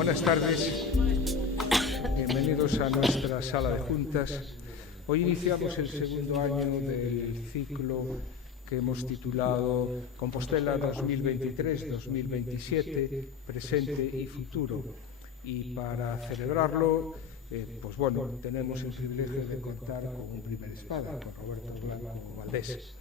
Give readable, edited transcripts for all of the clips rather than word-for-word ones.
Buenas tardes, bienvenidos a nuestra sala de juntas. Hoy iniciamos el segundo año del ciclo que hemos titulado Compostela 2023-2027, presente y futuro. Y para celebrarlo, pues bueno, tenemos el privilegio de contar con un primer espada, con Roberto Blanco Valdés,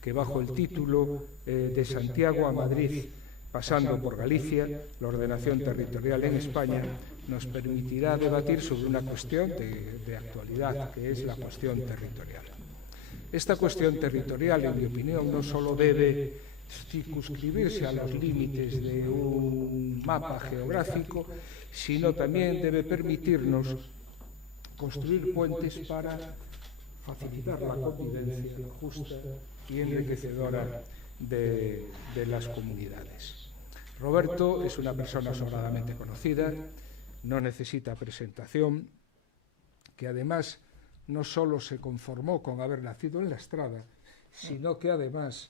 que bajo el título de Santiago a Madrid, pasando por Galicia, la ordenación territorial en España, nos permitirá debatir sobre una cuestión de actualidad, que es la cuestión territorial. Esta cuestión territorial, en mi opinión, no solo debe circunscribirse a los límites de un mapa geográfico, sino también debe permitirnos construir puentes para facilitar la convivencia justa y enriquecedora de las comunidades. Roberto es una persona sobradamente conocida, no necesita presentación, que además no solo se conformó con haber nacido en La Estrada, sino que además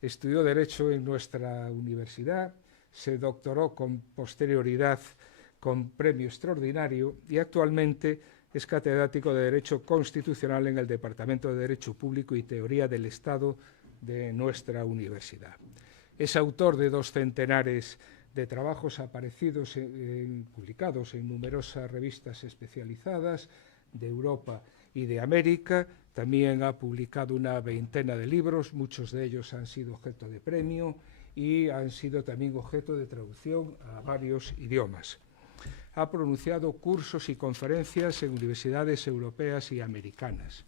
estudió Derecho en nuestra universidad, se doctoró con posterioridad con premio extraordinario y actualmente es catedrático de Derecho Constitucional en el Departamento de Derecho Público y Teoría del Estado de nuestra universidad. Es autor de 2 centenares de trabajos publicados en numerosas revistas especializadas de Europa y de América. También ha publicado una veintena de libros, muchos de ellos han sido objeto de premio y han sido también objeto de traducción a varios idiomas. Ha pronunciado cursos y conferencias en universidades europeas y americanas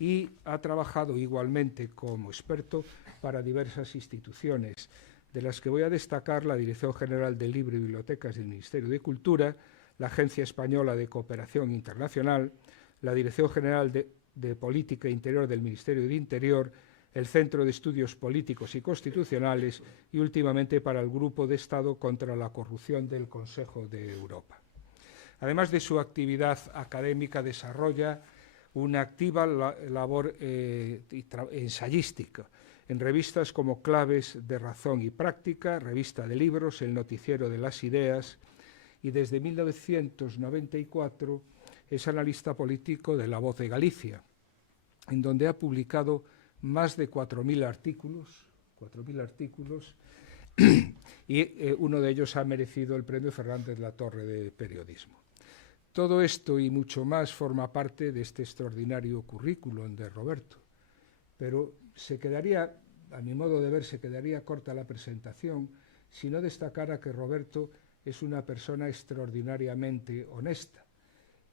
y ha trabajado igualmente como experto para diversas instituciones, de las que voy a destacar la Dirección General del Libro y Bibliotecas del Ministerio de Cultura, la Agencia Española de Cooperación Internacional, la Dirección General de Política Interior del Ministerio de Interior, el Centro de Estudios Políticos y Constitucionales y últimamente para el Grupo de Estado contra la Corrupción del Consejo de Europa. Además de su actividad académica, desarrolla una activa labor ensayística en revistas como Claves de Razón y Práctica, Revista de Libros, El Noticiero de las Ideas, y desde 1994 es analista político de La Voz de Galicia, en donde ha publicado más de 4.000 artículos y uno de ellos ha merecido el Premio Fernández Latorre de Periodismo. Todo esto y mucho más forma parte de este extraordinario currículum de Roberto, pero a mi modo de ver, se quedaría corta la presentación si no destacara que Roberto es una persona extraordinariamente honesta,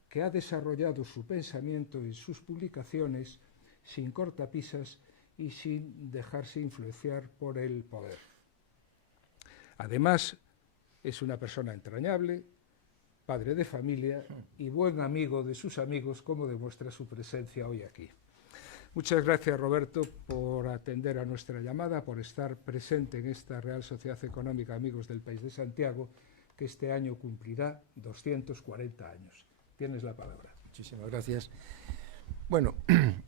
que ha desarrollado su pensamiento en sus publicaciones sin cortapisas y sin dejarse influenciar por el poder. Además, es una persona entrañable, padre de familia y buen amigo de sus amigos, como demuestra su presencia hoy aquí. Muchas gracias, Roberto, por atender a nuestra llamada, por estar presente en esta Real Sociedad Económica Amigos del País de Santiago, que este año cumplirá 240 años. Tienes la palabra. Muchísimas gracias. Bueno,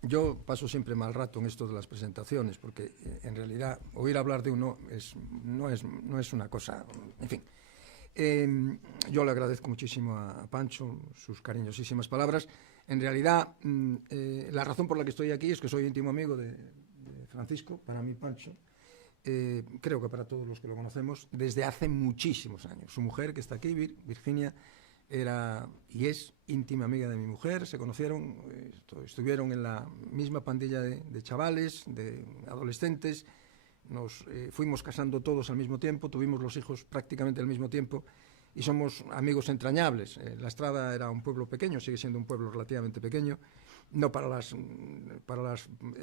yo paso siempre mal rato en esto de las presentaciones, porque en realidad oír hablar de uno no es una cosa, en fin. Yo le agradezco muchísimo a Pancho sus cariñosísimas palabras. En realidad, la razón por la que estoy aquí es que soy íntimo amigo de Francisco, para mí Pancho, creo que para todos los que lo conocemos, desde hace muchísimos años. Su mujer, que está aquí, Virginia, era y es íntima amiga de mi mujer, se conocieron, estuvieron en la misma pandilla de chavales, de adolescentes, nos fuimos casando todos al mismo tiempo, tuvimos los hijos prácticamente al mismo tiempo y somos amigos entrañables. La Estrada era un pueblo pequeño, sigue siendo un pueblo relativamente pequeño, no para las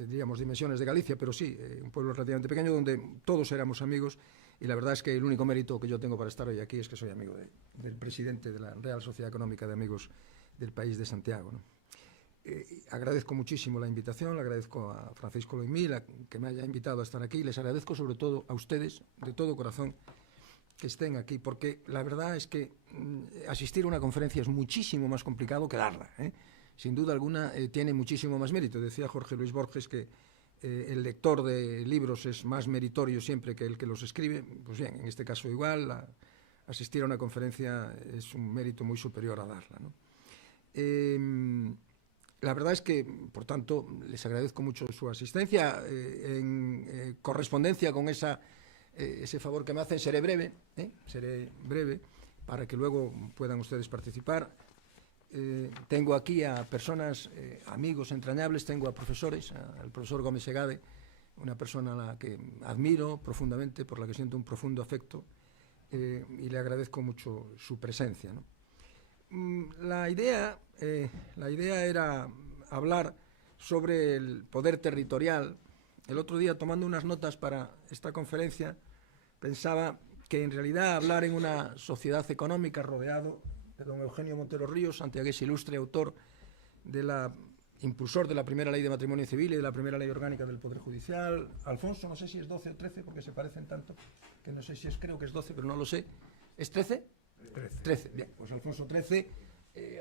digamos, dimensiones de Galicia, pero sí, un pueblo relativamente pequeño donde todos éramos amigos y la verdad es que el único mérito que yo tengo para estar hoy aquí es que soy amigo del presidente de la Real Sociedad Económica de Amigos del País de Santiago, ¿no? Agradezco muchísimo la invitación, le agradezco a Francisco Loimil que me haya invitado a estar aquí, les agradezco sobre todo a ustedes, de todo corazón, que estén aquí, porque la verdad es que asistir a una conferencia es muchísimo más complicado que darla, ¿eh? Sin duda alguna tiene muchísimo más mérito. Decía Jorge Luis Borges que el lector de libros es más meritorio siempre que el que los escribe. Pues bien, en este caso igual, asistir a una conferencia es un mérito muy superior a darla, ¿no? La verdad es que, por tanto, les agradezco mucho su asistencia. En correspondencia con ese favor que me hacen, seré breve para que luego puedan ustedes participar. Tengo aquí a personas, amigos entrañables, tengo a profesores, al profesor Gómez Segade, una persona a la que admiro profundamente, por la que siento un profundo afecto, y le agradezco mucho su presencia, ¿no? La idea era hablar sobre el poder territorial. El otro día, tomando unas notas para esta conferencia, pensaba que en realidad hablar en una sociedad económica rodeado de don Eugenio Montero Ríos, santiagués ilustre, autor impulsor de la primera ley de matrimonio civil y de la primera ley orgánica del Poder Judicial. Alfonso, no sé si es 12 o 13, porque se parecen tanto, que no sé si creo que es 12, pero no lo sé. ¿Es 13? 13. Bien, pues Alfonso XIII,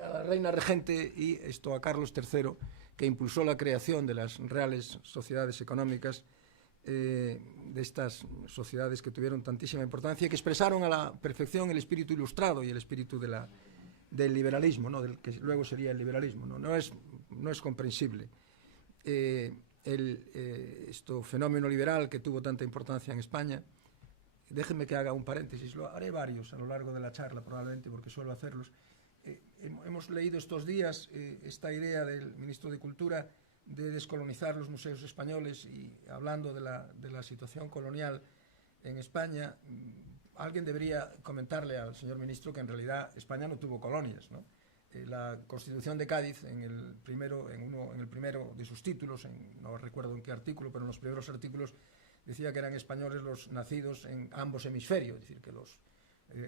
a la reina regente y a Carlos III, que impulsó la creación de las reales sociedades económicas, de estas sociedades que tuvieron tantísima importancia y que expresaron a la perfección el espíritu ilustrado y el espíritu del liberalismo, ¿no? Del que luego sería el liberalismo, ¿no? No es comprensible fenómeno liberal que tuvo tanta importancia en España. Déjenme que haga un paréntesis, lo haré varios a lo largo de la charla probablemente, porque suelo hacerlos. Hemos leído estos días esta idea del ministro de Cultura de descolonizar los museos españoles, y hablando de la situación colonial en España, alguien debería comentarle al señor ministro que en realidad España no tuvo colonias, ¿no? La Constitución de Cádiz, en el primero de sus títulos, no recuerdo en qué artículo, pero en los primeros artículos decía que eran españoles los nacidos en ambos hemisferios, es decir,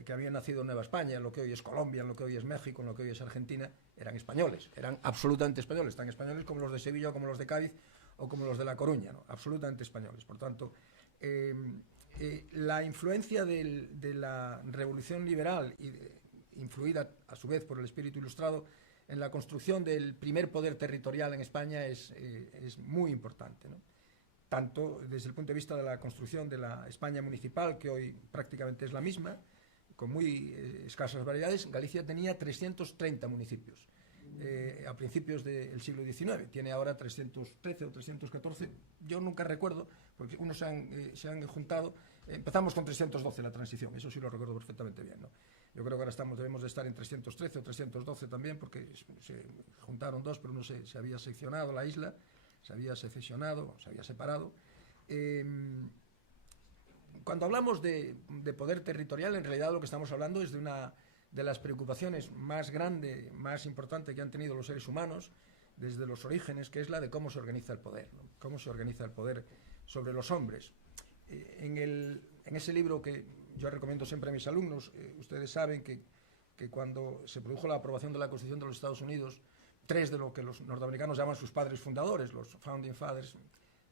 que habían nacido en Nueva España, en lo que hoy es Colombia, en lo que hoy es México, en lo que hoy es Argentina, eran españoles, eran absolutamente españoles, tan españoles como los de Sevilla, o como los de Cádiz, o como los de La Coruña, ¿no? Absolutamente españoles. Por tanto, la influencia de la revolución liberal, influida a su vez por el espíritu ilustrado, en la construcción del primer poder territorial en España es muy importante, ¿no? Tanto desde el punto de vista de la construcción de la España municipal, que hoy prácticamente es la misma, con muy escasas variedades. Galicia tenía 330 municipios a principios del siglo XIX, tiene ahora 313 o 314, yo nunca recuerdo, porque unos se han juntado. Empezamos con 312 la transición, eso sí lo recuerdo perfectamente bien, ¿no? Yo creo que ahora debemos de estar en 313 o 312 también, porque se juntaron dos, pero uno se había seccionado la isla, se había secesionado, se había separado. Cuando hablamos de poder territorial, en realidad lo que estamos hablando es de una de las preocupaciones más grande, más importante que han tenido los seres humanos desde los orígenes, que es la de cómo se organiza el poder, ¿no? Cómo se organiza el poder sobre los hombres. En ese libro que yo recomiendo siempre a mis alumnos, ustedes saben que cuando se produjo la aprobación de la Constitución de los Estados Unidos, tres de lo que los norteamericanos llaman sus padres fundadores, los Founding Fathers,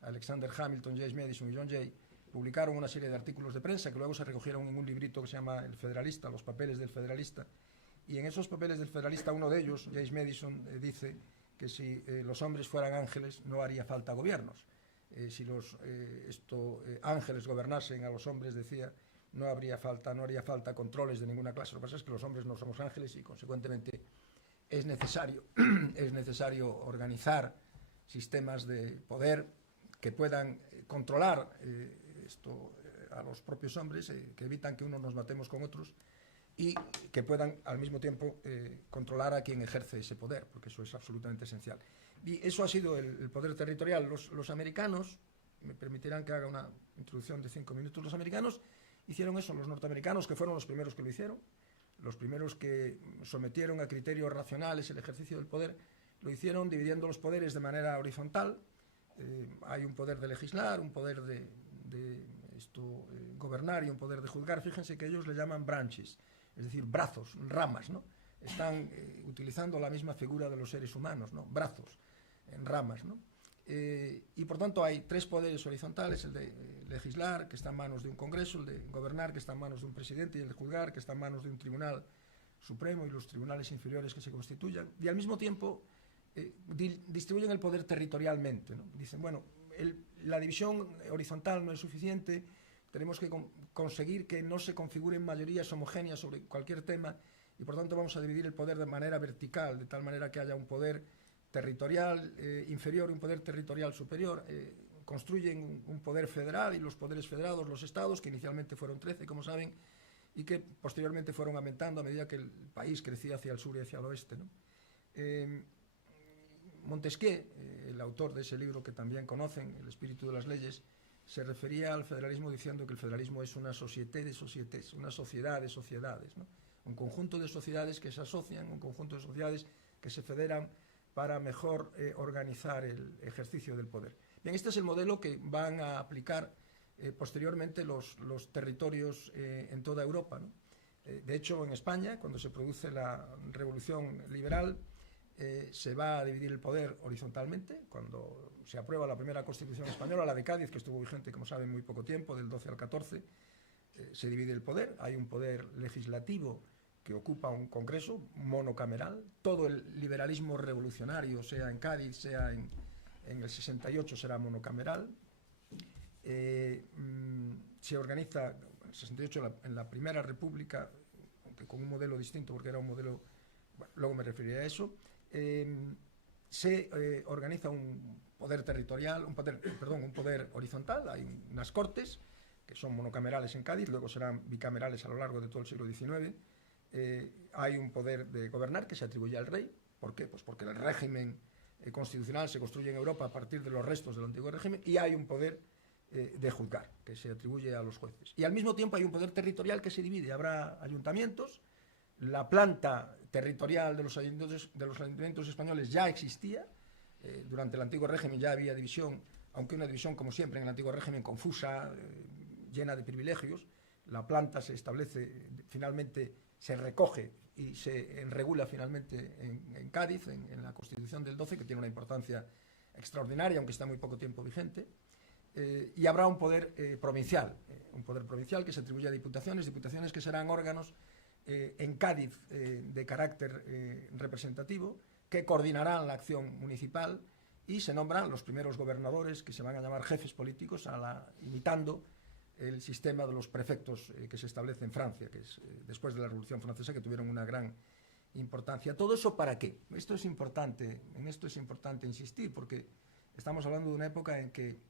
Alexander Hamilton, James Madison y John Jay, publicaron una serie de artículos de prensa que luego se recogieron en un librito que se llama El Federalista, los papeles del Federalista. Y en esos papeles del Federalista, uno de ellos, James Madison, dice que si los hombres fueran ángeles no haría falta gobiernos. Si los ángeles gobernasen a los hombres, decía, no haría falta controles de ninguna clase. Lo que pasa es que los hombres no somos ángeles y, consecuentemente, es necesario organizar sistemas de poder que puedan controlar a los propios hombres, que evitan que unos nos matemos con otros, y que puedan al mismo tiempo controlar a quien ejerce ese poder, porque eso es absolutamente esencial. Y eso ha sido el poder territorial. Los americanos, me permitirán que haga una introducción de 5 minutos, los americanos hicieron eso, los norteamericanos, que fueron los primeros que lo hicieron, los primeros que sometieron a criterios racionales el ejercicio del poder, lo hicieron dividiendo los poderes de manera horizontal. Hay un poder de legislar, un poder de gobernar y un poder de juzgar. Fíjense que ellos le llaman branches, es decir, brazos, ramas, ¿no? Están utilizando la misma figura de los seres humanos, ¿no? Brazos en ramas, ¿no? Y por tanto hay tres poderes horizontales: el de legislar, que está en manos de un Congreso; el de gobernar, que está en manos de un presidente; y el de juzgar, que está en manos de un Tribunal Supremo y los tribunales inferiores que se constituyan. Y al mismo tiempo distribuyen el poder territorialmente, ¿no? Dicen, bueno, la división horizontal no es suficiente, tenemos que conseguir que no se configuren mayorías homogéneas sobre cualquier tema y por tanto vamos a dividir el poder de manera vertical, de tal manera que haya un poder territorial inferior y un poder territorial superior. Construyen un poder federal y los poderes federados, los estados, que inicialmente fueron 13, como saben, y que posteriormente fueron aumentando a medida que el país crecía hacia el sur y hacia el oeste, ¿no? Montesquieu, el autor de ese libro que también conocen, El espíritu de las leyes, se refería al federalismo diciendo que el federalismo es una société de sociétés, una sociedad de sociedades, ¿no? Un conjunto de sociedades que se asocian, un conjunto de sociedades que se federan para mejor organizar el ejercicio del poder. Bien, este es el modelo que van a aplicar posteriormente los territorios en toda Europa, ¿no? De hecho, en España, cuando se produce la Revolución Liberal, se va a dividir el poder horizontalmente. Cuando se aprueba la primera Constitución española, la de Cádiz, que estuvo vigente, como saben, muy poco tiempo, del 12 al 14, se divide el poder. Hay un poder legislativo que ocupa un Congreso monocameral. Todo el liberalismo revolucionario, sea en Cádiz, sea en el 68, será monocameral. Se organiza en el 68 en la Primera República, aunque con un modelo distinto, porque era un modelo, bueno, luego me referiré a eso. Se organiza un poder territorial, un poder horizontal. Hay unas cortes que son monocamerales en Cádiz, luego serán bicamerales a lo largo de todo el siglo XIX. Hay un poder de gobernar que se atribuye al rey. ¿Por qué? Pues porque el régimen constitucional se construye en Europa a partir de los restos del antiguo régimen, y hay un poder de juzgar que se atribuye a los jueces. Y al mismo tiempo hay un poder territorial que se divide. Habrá ayuntamientos. La planta territorial de los ayuntamientos españoles ya existía. Durante el antiguo régimen ya había división, aunque una división, como siempre, en el antiguo régimen confusa, llena de privilegios. La planta se establece, finalmente se recoge y se regula finalmente en Cádiz, en la Constitución del 12, que tiene una importancia extraordinaria, aunque está muy poco tiempo vigente. Y habrá un poder provincial que se atribuye a diputaciones que serán órganos en Cádiz de carácter representativo, que coordinarán la acción municipal, y se nombran los primeros gobernadores, que se van a llamar jefes políticos, imitando el sistema de los prefectos que se establece en Francia, que es después de la Revolución Francesa, que tuvieron una gran importancia. ¿Todo eso para qué? En esto es importante insistir, porque estamos hablando de una época en que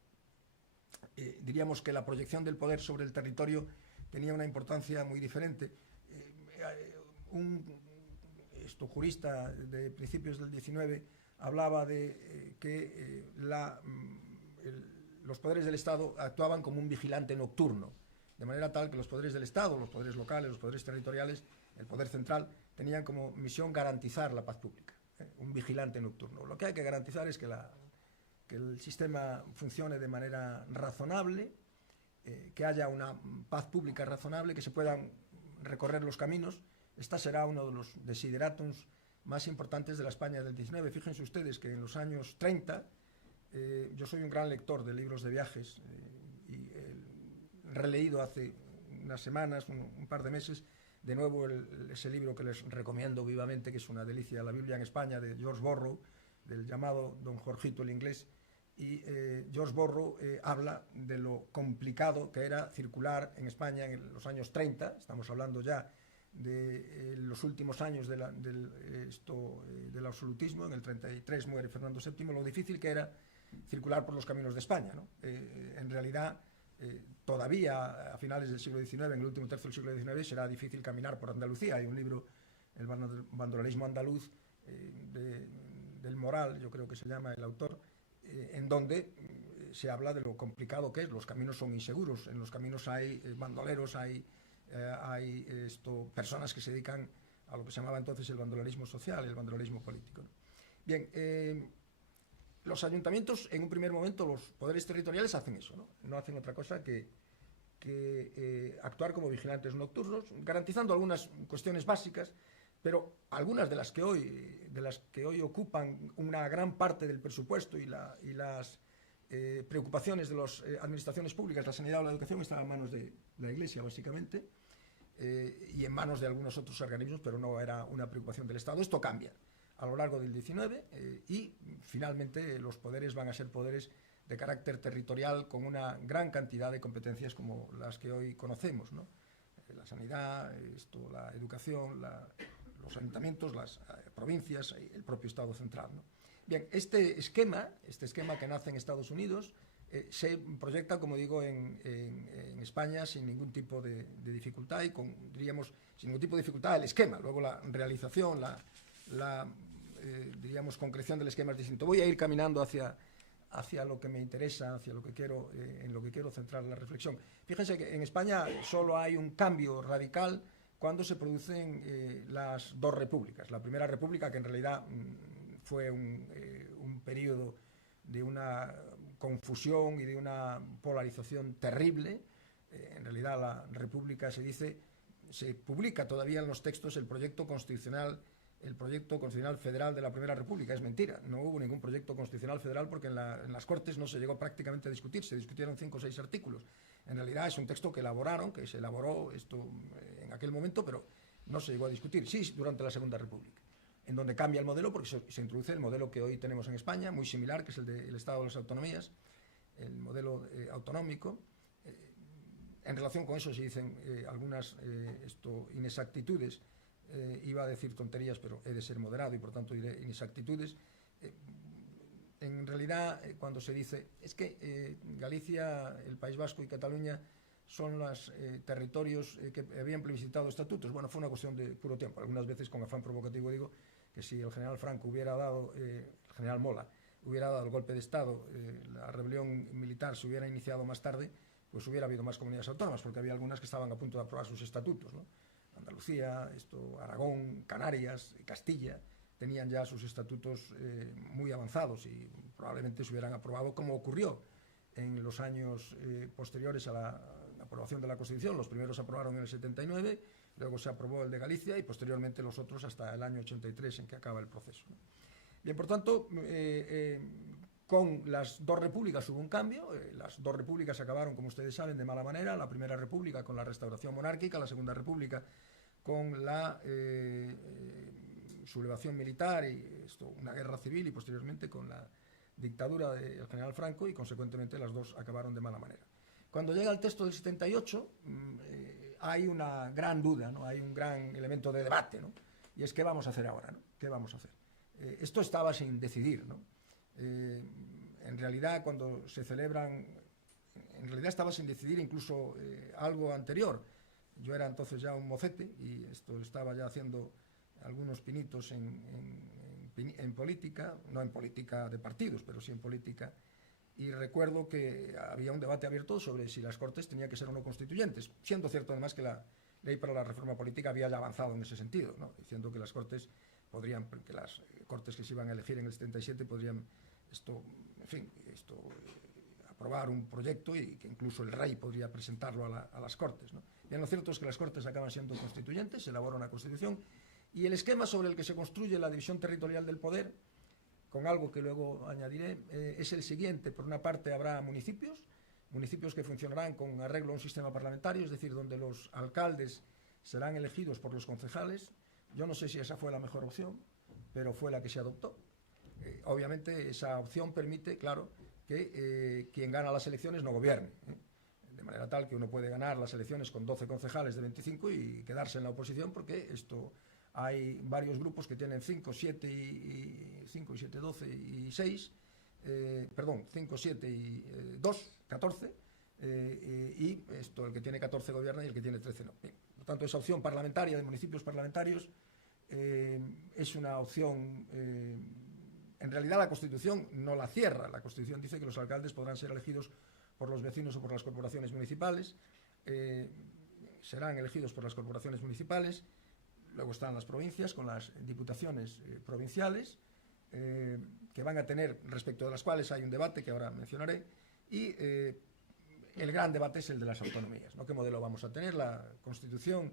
diríamos que la proyección del poder sobre el territorio tenía una importancia muy diferente. Un jurista de principios del XIX hablaba de que los poderes del Estado actuaban como un vigilante nocturno, de manera tal que los poderes del Estado, los poderes locales, los poderes territoriales, el poder central, tenían como misión garantizar la paz pública, un vigilante nocturno. Lo que hay que garantizar es que el sistema funcione de manera razonable, que haya una paz pública razonable, que se puedan recorrer los caminos. Esta será uno de los desideratus más importantes de la España del XIX. Fíjense ustedes que en los años 30, yo soy un gran lector de libros de viajes y he releído hace unas semanas, un par de meses, de nuevo ese libro que les recomiendo vivamente, que es una delicia, La Biblia en España, de George Borrow, del llamado Don Jorgito el Inglés. Y George Borrow habla de lo complicado que era circular en España en los años 30, estamos hablando ya de los últimos años del absolutismo. En el 33 muere Fernando VII, lo difícil que era circular por los caminos de España, ¿no? En realidad, todavía a finales del siglo XIX, en el último tercio del siglo XIX, será difícil caminar por Andalucía. Hay un libro, El bandolerismo andaluz, del Moral, yo creo que se llama el autor, en donde se habla de lo complicado que es. Los caminos son inseguros, en los caminos hay bandoleros, hay personas que se dedican a lo que se llamaba entonces el bandolerismo social, el bandolerismo político, ¿no? Bien, los ayuntamientos, en un primer momento, los poderes territoriales hacen eso, no hacen otra cosa que actuar como vigilantes nocturnos, garantizando algunas cuestiones básicas, pero algunas de las que hoy ocupan una gran parte del presupuesto y las preocupaciones de las administraciones públicas, la sanidad o la educación, están en manos de la Iglesia, básicamente, y en manos de algunos otros organismos, pero no era una preocupación del Estado. Esto cambia a lo largo del XIX y finalmente los poderes van a ser poderes de carácter territorial con una gran cantidad de competencias como las que hoy conocemos, ¿no? La sanidad, la educación, los ayuntamientos, las provincias, el propio Estado central, ¿no? Bien, este esquema que nace en Estados Unidos se proyecta, como digo, en España sin ningún tipo de dificultad y diríamos, sin ningún tipo de dificultad el esquema. Luego la realización, diríamos, concreción del esquema es distinto. Voy a ir caminando hacia lo que me interesa, hacia lo que quiero, en lo que quiero centrar la reflexión. Fíjense que en España solo hay un cambio radical cuando se producen las dos repúblicas. La primera república, que en realidad fue un periodo de una confusión y de una polarización terrible. En realidad la república se publica todavía en los textos el proyecto constitucional federal de la Primera República. Es mentira, no hubo ningún proyecto constitucional federal porque en las Cortes no se llegó prácticamente a discutir, se discutieron 5 o 6 artículos. En realidad es un texto que se elaboró en aquel momento, pero no se llegó a discutir. Sí, durante la Segunda República, en donde cambia el modelo porque se introduce el modelo que hoy tenemos en España, muy similar, que es el del Estado de las Autonomías, el modelo autonómico. En relación con eso se dicen algunas inexactitudes. Iba a decir tonterías, pero he de ser moderado y por tanto diré inexactitudes. En realidad, cuando se dice es que Galicia, el País Vasco y Cataluña son los territorios que habían plebiscitado estatutos, bueno, fue una cuestión de puro tiempo. Algunas veces con afán provocativo digo que si el general Franco hubiera dado, el general Mola hubiera dado el golpe de Estado, la rebelión militar se hubiera iniciado más tarde, pues hubiera habido más comunidades autónomas, porque había algunas que estaban a punto de aprobar sus estatutos, ¿no? Andalucía, Aragón, Canarias, Castilla, tenían ya sus estatutos muy avanzados y probablemente se hubieran aprobado, como ocurrió en los años posteriores a la aprobación de la Constitución. Los primeros se aprobaron en el 79, luego se aprobó el de Galicia y posteriormente los otros hasta el año 83 en que acaba el proceso. Bien, por tanto, con las dos repúblicas hubo un cambio. Las dos repúblicas acabaron, como ustedes saben, de mala manera. La primera república con la restauración monárquica, la segunda república con la sublevación militar y una guerra civil y posteriormente con la dictadura del general Franco, y consecuentemente las dos acabaron de mala manera. Cuando llega el texto del 78 hay una gran duda, ¿no? Hay un gran elemento de debate, ¿no? Y es ¿qué vamos a hacer ahora, ¿no? ¿Qué vamos a hacer? Esto estaba sin decidir, ¿no? En realidad cuando se celebran, en realidad estaba sin decidir incluso algo anterior. Yo era entonces ya un mocete y estaba ya haciendo algunos pinitos en política, no en política de partidos, pero sí en política, y recuerdo que había un debate abierto sobre si las Cortes tenían que ser o no constituyentes, siendo cierto además que la ley para la reforma política había ya avanzado en ese sentido, ¿no? Diciendo que las Cortes que las Cortes que se iban a elegir en el 77 podrían aprobar un proyecto y que incluso el rey podría presentarlo a las Cortes, ¿no? Bien, lo cierto es que las Cortes acaban siendo constituyentes, se elabora una Constitución y el esquema sobre el que se construye la división territorial del poder, con algo que luego añadiré, es el siguiente. Por una parte habrá municipios que funcionarán con arreglo a un sistema parlamentario, es decir, donde los alcaldes serán elegidos por los concejales. Yo no sé si esa fue la mejor opción, pero fue la que se adoptó. Obviamente esa opción permite, claro, que quien gana las elecciones no gobierne, de manera tal que uno puede ganar las elecciones con 12 concejales de 25 y quedarse en la oposición, porque hay varios grupos que tienen 5, 7, 12 y 6, 5, 7 y 2, 14, y el que tiene 14 gobierna y el que tiene 13 no. Bien, por tanto, esa opción parlamentaria de municipios parlamentarios es una opción. En realidad la Constitución no la cierra. La Constitución dice que los alcaldes podrán ser elegidos por los vecinos o por las corporaciones municipales, serán elegidos por las corporaciones municipales. Luego están las provincias con las diputaciones provinciales, que van a tener, respecto de las cuales hay un debate que ahora mencionaré, y el gran debate es el de las autonomías, ¿no? ¿Qué modelo vamos a tener? La Constitución,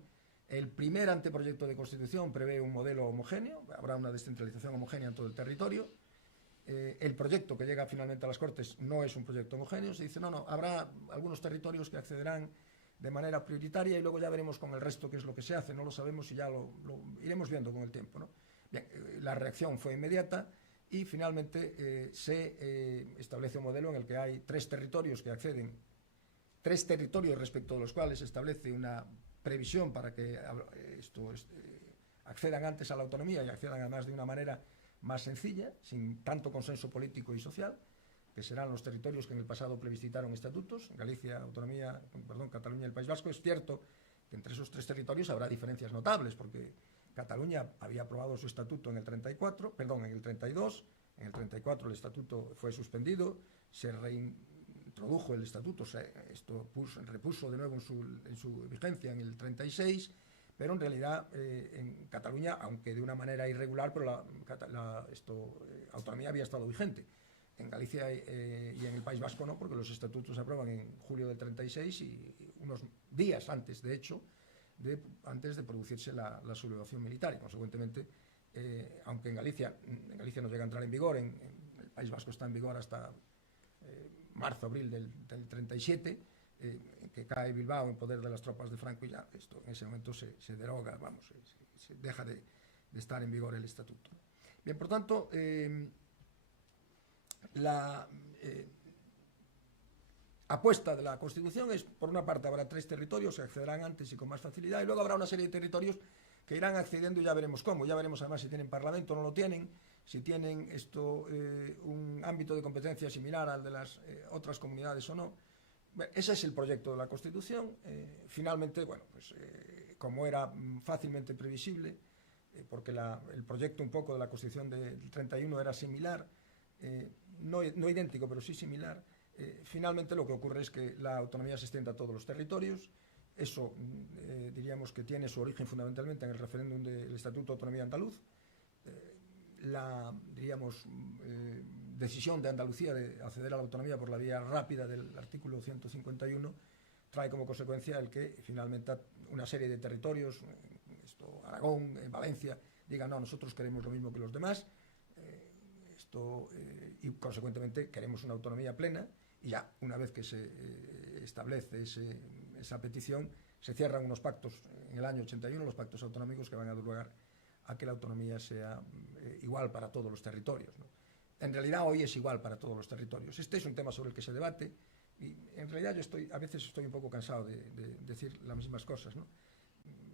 el primer anteproyecto de Constitución prevé un modelo homogéneo, habrá una descentralización homogénea en todo el territorio. El proyecto que llega finalmente a las Cortes no es un proyecto homogéneo, se dice no, habrá algunos territorios que accederán de manera prioritaria y luego ya veremos con el resto qué es lo que se hace, no lo sabemos y ya lo iremos viendo con el tiempo, ¿no? Bien, la reacción fue inmediata y finalmente se establece un modelo en el que hay 3 territorios que acceden, 3 territorios respecto de los cuales se establece una previsión para que accedan antes a la autonomía y accedan además de una manera más sencilla, sin tanto consenso político y social, que serán los territorios que en el pasado plebiscitaron estatutos, Cataluña y el País Vasco. Es cierto que entre esos 3 territorios habrá diferencias notables, porque Cataluña había aprobado su estatuto en el 32, en el 34 el estatuto fue suspendido, se reintrodujo el estatuto, repuso de nuevo en su vigencia en el 36, pero en realidad en Cataluña, aunque de una manera irregular, pero la autonomía había estado vigente. En Galicia y en el País Vasco no, porque los estatutos se aprueban en julio del 36 y unos días antes, de hecho, antes de producirse la sublevación militar, y consecuentemente, aunque en Galicia no llega a entrar en vigor, en el País Vasco está en vigor hasta marzo, abril del 37, que cae Bilbao en poder de las tropas de Franco, y ya en ese momento se deroga, se deja de estar en vigor el estatuto. Bien, por tanto, la apuesta de la Constitución es, por una parte, habrá 3 territorios que accederán antes y con más facilidad, y luego habrá una serie de territorios que irán accediendo y ya veremos cómo. Ya veremos además si tienen parlamento o no lo tienen, si tienen un ámbito de competencia similar al de las otras comunidades o no. Ese es el proyecto de la Constitución. Finalmente, bueno, pues como era fácilmente previsible, porque el proyecto un poco de la Constitución del 31 era similar, no idéntico, pero sí similar. Finalmente lo que ocurre es que la autonomía se extiende a todos los territorios. Eso diríamos que tiene su origen fundamentalmente en el referéndum del Estatuto de Autonomía Andaluz. La decisión de Andalucía de acceder a la autonomía por la vía rápida del artículo 151 trae como consecuencia el que finalmente una serie de territorios, Aragón, Valencia, digan no, nosotros queremos lo mismo que los demás, y consecuentemente queremos una autonomía plena, y ya una vez que se establece esa petición, se cierran unos pactos en el año 81, los pactos autonómicos, que van a dar lugar a que la autonomía sea igual para todos los territorios, ¿no? En realidad hoy es igual para todos los territorios. Este es un tema sobre el que se debate, y en realidad yo a veces estoy un poco cansado de decir las mismas cosas, ¿no?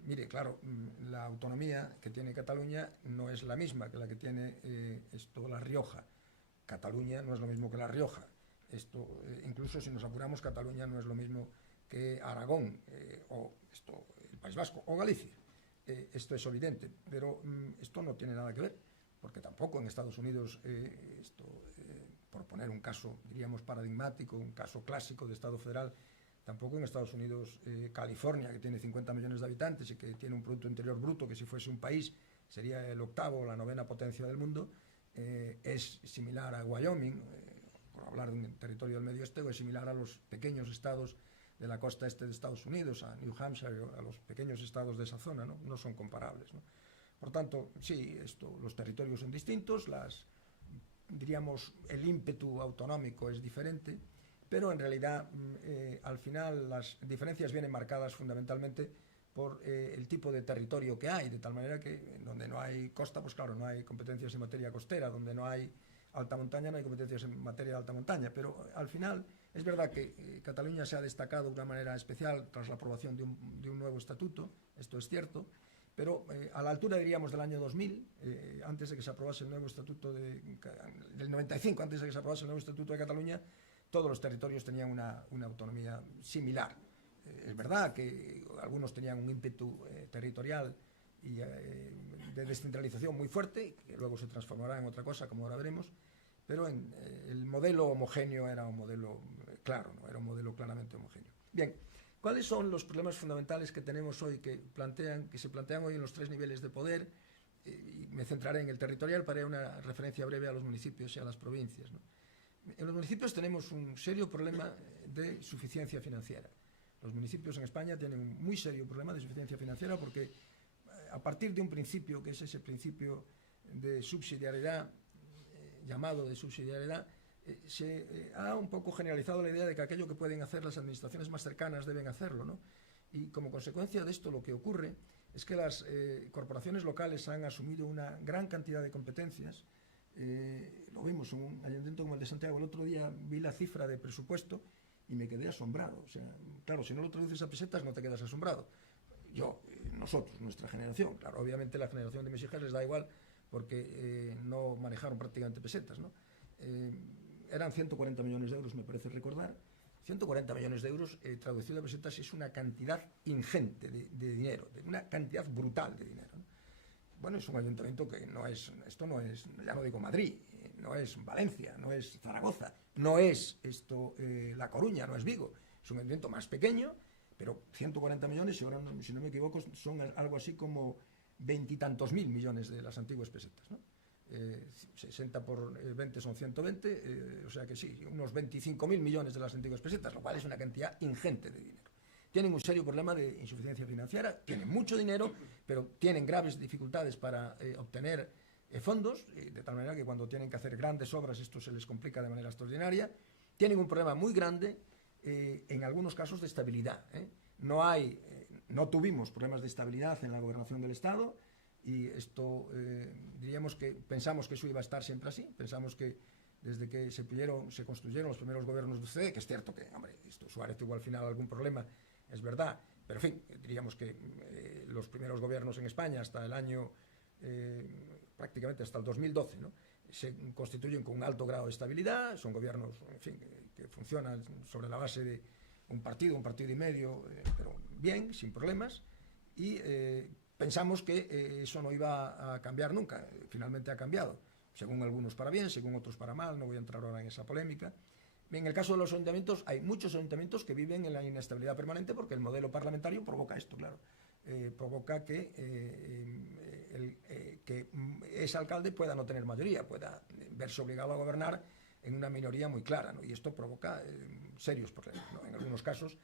Mire, claro, la autonomía que tiene Cataluña no es la misma que la que tiene La Rioja. Cataluña no es lo mismo que La Rioja. Incluso si nos apuramos, Cataluña no es lo mismo que Aragón, o el País Vasco, o Galicia. Esto es evidente, pero esto no tiene nada que ver, porque tampoco en Estados Unidos, por poner un caso, diríamos, paradigmático, un caso clásico de Estado federal, tampoco en Estados Unidos, California, que tiene 50 millones de habitantes y que tiene un Producto Interior Bruto que, si fuese un país, sería el 8º o la 9ª potencia del mundo, es similar a Wyoming, por hablar de un territorio del medio oeste, o es similar a los pequeños estados de la costa este de Estados Unidos, a New Hampshire, a los pequeños estados de esa zona, ¿no? No son comparables, ¿no? Por tanto, sí, los territorios son distintos, diríamos, el ímpetu autonómico es diferente, pero en realidad, al final, las diferencias vienen marcadas fundamentalmente por el tipo de territorio que hay, de tal manera que donde no hay costa, pues claro, no hay competencias en materia costera, donde no hay alta montaña no hay competencias en materia de alta montaña, pero al final es verdad que Cataluña se ha destacado de una manera especial tras la aprobación de un nuevo estatuto, esto es cierto, pero a la altura, diríamos, del año 2000, antes de que se aprobase el nuevo estatuto del 95, antes de que se aprobase el nuevo estatuto de Cataluña, todos los territorios tenían una autonomía similar. Es verdad que algunos tenían un ímpetu territorial y de descentralización muy fuerte, que luego se transformará en otra cosa, como ahora veremos, pero el modelo homogéneo era un modelo claro, ¿no? Era un modelo claramente homogéneo. Bien, ¿cuáles son los problemas fundamentales que tenemos hoy, que se plantean hoy en los 3 niveles de poder? Y me centraré en el territorial para una referencia breve a los municipios y a las provincias, ¿no? En los municipios tenemos un serio problema de suficiencia financiera. Los municipios en España tienen un muy serio problema de suficiencia financiera porque, a partir de un principio, que es ese principio de subsidiariedad, llamado de subsidiariedad, se ha un poco generalizado la idea de que aquello que pueden hacer las administraciones más cercanas deben hacerlo, ¿no? Y como consecuencia de esto, lo que ocurre es que las corporaciones locales han asumido una gran cantidad de competencias Lo vimos en un ayuntamiento como el de Santiago. El otro día vi la cifra de presupuesto y me quedé asombrado. O sea, claro, si no lo traduces a pesetas no te quedas asombrado. Yo, nosotros, nuestra generación, claro, obviamente la generación de mis hijas les da igual porque no manejaron prácticamente pesetas, ¿no? Eran 140 millones de euros, me parece recordar. 140 millones de euros traducido a pesetas es una cantidad ingente de dinero, una cantidad brutal de dinero, ¿no? Bueno, es un ayuntamiento que no es, esto no es, ya no digo Madrid, no es Valencia, no es Zaragoza, no es esto La Coruña, no es Vigo, es un ayuntamiento más pequeño, pero 140 millones, si no me equivoco, son algo así como 20 y tantos mil millones de las antiguas pesetas, ¿no? 60 por 20 son 120, o sea que sí, unos 25.000 millones de las antiguas pesetas, lo cual es una cantidad ingente de dinero. Tienen un serio problema de insuficiencia financiera, tienen mucho dinero, pero tienen graves dificultades para obtener fondos, de tal manera que cuando tienen que hacer grandes obras esto se les complica de manera extraordinaria. Tienen un problema muy grande, en algunos casos, de estabilidad. No tuvimos problemas de estabilidad en la gobernación del Estado, y esto diríamos que pensamos que eso iba a estar siempre así. Pensamos que desde que se construyeron los primeros gobiernos de UCD, que es cierto que, hombre, Suárez tuvo al final algún problema, es verdad, pero en fin, diríamos que los primeros gobiernos en España hasta el año, prácticamente hasta el 2012, ¿no?, se constituyen con un alto grado de estabilidad, son gobiernos, en fin, que funcionan sobre la base de un partido y medio, pero bien, sin problemas, y pensamos que eso no iba a cambiar nunca. Finalmente ha cambiado, según algunos para bien, según otros para mal, no voy a entrar ahora en esa polémica. En el caso de los ayuntamientos, hay muchos ayuntamientos que viven en la inestabilidad permanente porque el modelo parlamentario provoca esto, claro. Provoca que ese alcalde pueda no tener mayoría, pueda verse obligado a gobernar en una minoría muy clara, ¿no? Y esto provoca serios problemas, ¿no? En algunos casos,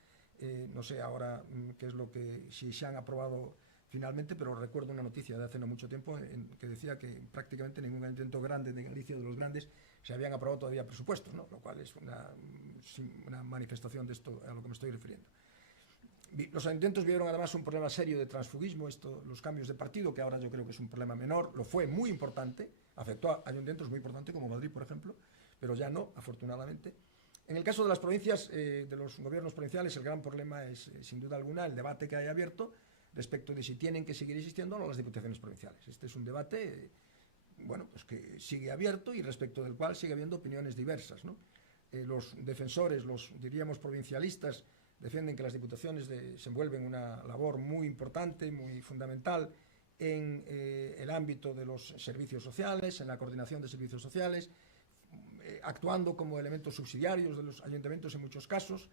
no sé ahora qué es lo que, si se han aprobado finalmente, pero recuerdo una noticia de hace no mucho tiempo que decía que prácticamente ningún ayuntamiento grande de Galicia, de los grandes, se habían aprobado todavía presupuestos, ¿no? Lo cual es una manifestación de esto a lo que me estoy refiriendo. Los ayuntamientos vivieron además un problema serio de transfugismo, los cambios de partido, que ahora yo creo que es un problema menor, lo fue muy importante, afectó a ayuntamientos muy importantes como Madrid, por ejemplo, pero ya no, afortunadamente. En el caso de las provincias, de los gobiernos provinciales, el gran problema es, sin duda alguna, el debate que hay abierto respecto de si tienen que seguir existiendo o no las diputaciones provinciales. Este es un debate, bueno, pues que sigue abierto y respecto del cual sigue habiendo opiniones diversas, ¿no? Los defensores, diríamos provincialistas, defienden que las diputaciones desenvuelven una labor muy importante, muy fundamental en el ámbito de los servicios sociales, en la coordinación de servicios sociales, actuando como elementos subsidiarios de los ayuntamientos en muchos casos.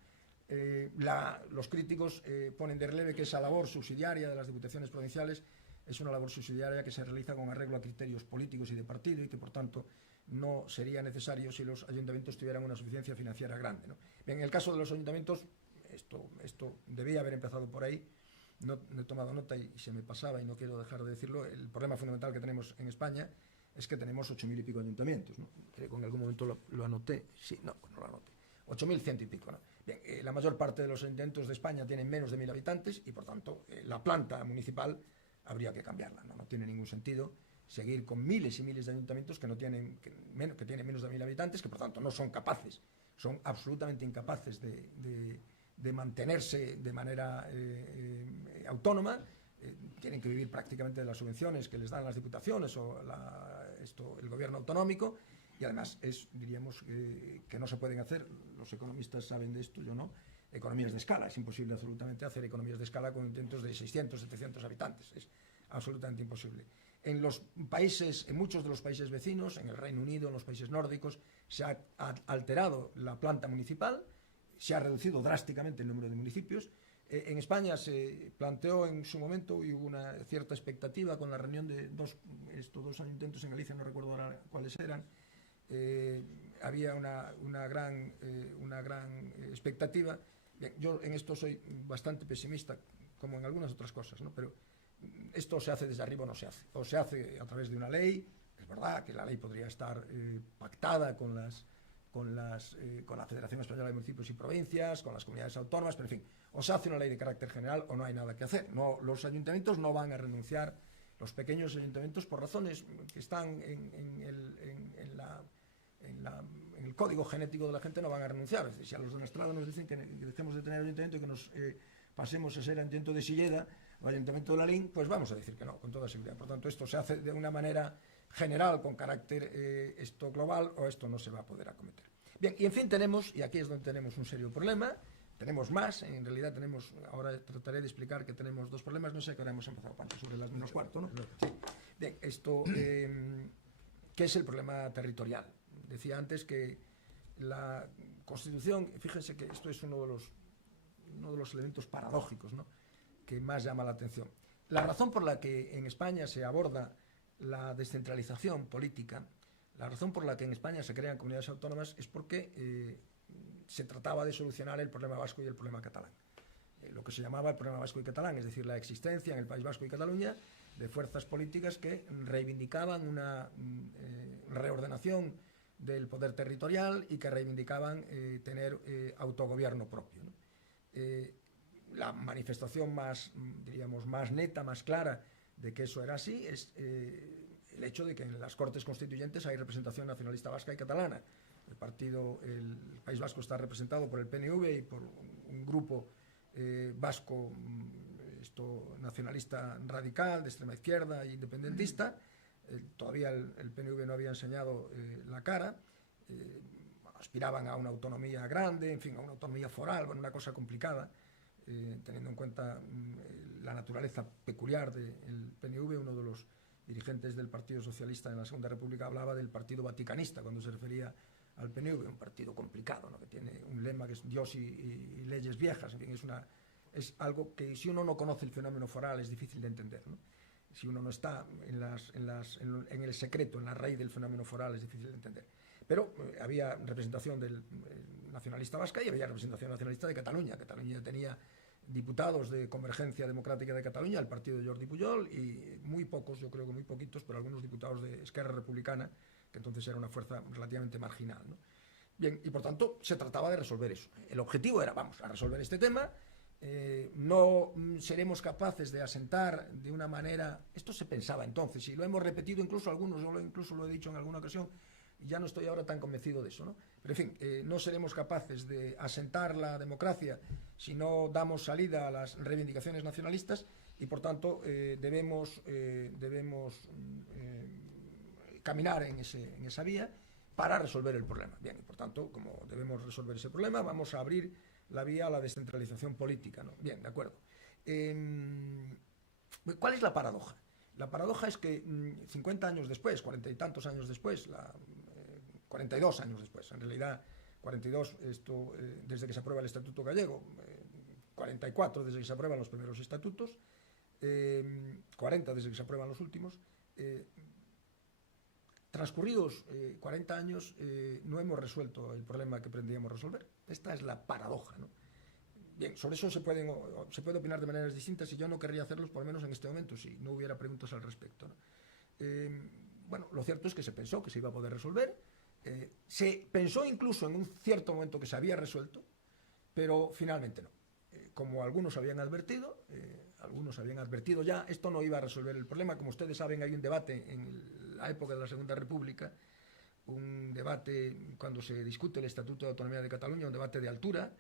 Los críticos ponen de relieve que esa labor subsidiaria de las diputaciones provinciales es una labor subsidiaria que se realiza con arreglo a criterios políticos y de partido y que, por tanto, no sería necesario si los ayuntamientos tuvieran una suficiencia financiera grande, ¿no? Bien, en el caso de los ayuntamientos, esto debía haber empezado por ahí, no he tomado nota y se me pasaba y no quiero dejar de decirlo. El problema fundamental que tenemos en España es que tenemos 8.000 y pico ayuntamientos, ¿no? Creo que en algún momento lo anoté, sí, no lo anoté, 8.100 y pico, ¿no? Bien, la mayor parte de los ayuntamientos de España tienen menos de 1.000 habitantes y, por tanto, la planta municipal habría que cambiarla, ¿no? No tiene ningún sentido seguir con miles y miles de ayuntamientos que tienen menos de 1.000 habitantes, que por tanto no son capaces, son absolutamente incapaces de mantenerse de manera autónoma, tienen que vivir prácticamente de las subvenciones que les dan las diputaciones o el gobierno autonómico, y además diríamos que no se pueden hacer, los economistas saben de esto, yo no, economías de escala. Es imposible absolutamente hacer economías de escala con intentos de 600, 700 habitantes, es absolutamente imposible. En muchos de los países vecinos, en el Reino Unido, en los países nórdicos, se ha alterado la planta municipal, se ha reducido drásticamente el número de municipios. En España se planteó en su momento y hubo una cierta expectativa con la reunión de estos dos ayuntamientos en Galicia, no recuerdo ahora cuáles eran. Había una gran expectativa. Bien, yo en esto soy bastante pesimista, como en algunas otras cosas, ¿no? Pero esto se hace desde arriba o no se hace. O se hace a través de una ley. Es verdad que la ley podría estar pactada con la Federación Española de Municipios y Provincias, con las comunidades autónomas, pero en fin, o se hace una ley de carácter general o no hay nada que hacer. Los ayuntamientos no van a renunciar Los pequeños ayuntamientos, por razones que están en el código genético de la gente, no van a renunciar. Es decir, si a los de Nostrada nos dicen que dejemos de tener ayuntamiento y que nos pasemos a ser ayuntamiento de Silleda o ayuntamiento de Lalín, pues vamos a decir que no, con toda seguridad. Por tanto, esto se hace de una manera general, con carácter esto global, o esto no se va a poder acometer. Bien, y en fin tenemos, y aquí es donde tenemos un serio problema, tenemos más, en realidad tenemos, ahora trataré de explicar que tenemos dos problemas, no sé qué hora hemos empezado, Pancho, sobre las menos cuarto, ¿no? Sí. Bien, esto, ¿qué es el problema territorial? Decía antes que la Constitución, fíjense que esto es uno de los elementos paradójicos, ¿no?, que más llama la atención. La razón por la que en España se aborda la descentralización política, la razón por la que en España se crean comunidades autónomas es porque se trataba de solucionar el problema vasco y el problema catalán. Lo que se llamaba el problema vasco y catalán, es decir, la existencia en el País Vasco y Cataluña de fuerzas políticas que reivindicaban una reordenación del poder territorial y que reivindicaban tener autogobierno propio, ¿no? La manifestación más, diríamos, más neta, más clara de que eso era así es el hecho de que en las Cortes Constituyentes hay representación nacionalista vasca y catalana. El País Vasco está representado por el PNV y por un grupo vasco nacionalista radical, de extrema izquierda e independentista. Todavía el PNV no había enseñado la cara. Aspiraban a una autonomía grande, en fin, a una autonomía foral, bueno, una cosa complicada, teniendo en cuenta la naturaleza peculiar del PNV. Uno de los dirigentes del Partido Socialista en la Segunda República hablaba del partido vaticanista cuando se refería al PNV, un partido complicado, ¿no?, que tiene un lema que es Dios y leyes viejas. En fin, es algo que, si uno no conoce el fenómeno foral, es difícil de entender, ¿no? Si uno no está en el secreto, en la raíz del fenómeno foral, es difícil de entender. Pero había representación del nacionalista vasca y había representación nacionalista de Cataluña. Cataluña tenía diputados de Convergencia Democrática de Cataluña, el partido de Jordi Pujol, y muy pocos, yo creo que muy poquitos, pero algunos diputados de Esquerra Republicana, que entonces era una fuerza relativamente marginal, ¿no? Bien, y por tanto se trataba de resolver eso. El objetivo era, vamos a resolver este tema, no seremos capaces de asentar de una manera, esto se pensaba entonces, y lo hemos repetido incluso algunos, yo incluso lo he dicho en alguna ocasión, y ya no estoy ahora tan convencido de eso, ¿no? Pero en fin, no seremos capaces de asentar la democracia si no damos salida a las reivindicaciones nacionalistas, y por tanto debemos caminar en esa vía para resolver el problema. Bien, y por tanto, como debemos resolver ese problema, vamos a abrir la vía a la descentralización política, ¿no? Bien, de acuerdo. ¿Cuál es la paradoja? La paradoja es que 50 años después, 40 y tantos años después, 42 años después, en realidad 42 desde que se aprueba el Estatuto Gallego, 44 desde que se aprueban los primeros estatutos, 40 desde que se aprueban los últimos. Transcurridos 40 años no hemos resuelto el problema que pretendíamos resolver. Esta es la paradoja, ¿no? Bien, sobre eso se puede opinar de maneras distintas, y yo no querría hacerlos, por lo menos en este momento, si no hubiera preguntas al respecto, ¿no? Bueno, lo cierto es que se pensó que se iba a poder resolver, se pensó incluso en un cierto momento que se había resuelto, pero finalmente no. Como algunos habían advertido ya, esto no iba a resolver el problema. Como ustedes saben, hay un debate en la época de la Segunda República, un debate cuando se discute el Estatuto de Autonomía de Cataluña, un debate de altura,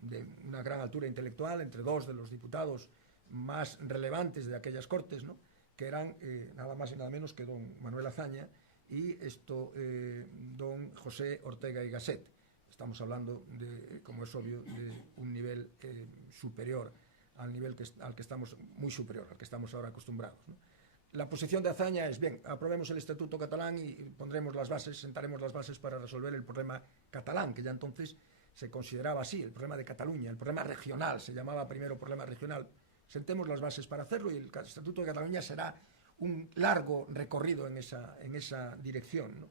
de una gran altura intelectual, entre dos de los diputados más relevantes de aquellas Cortes, ¿no?, que eran nada más y nada menos que don Manuel Azaña y don José Ortega y Gasset. Estamos hablando, como es obvio, de un nivel superior al nivel al que estamos, muy superior al que estamos ahora acostumbrados, ¿no? La posición de Azaña es, bien, aprobemos el Estatuto catalán y pondremos las bases, sentaremos las bases para resolver el problema catalán, que ya entonces se consideraba así, el problema de Cataluña, el problema regional, se llamaba primero problema regional. Sentemos las bases para hacerlo y el Estatuto de Cataluña será un largo recorrido en esa dirección, ¿no?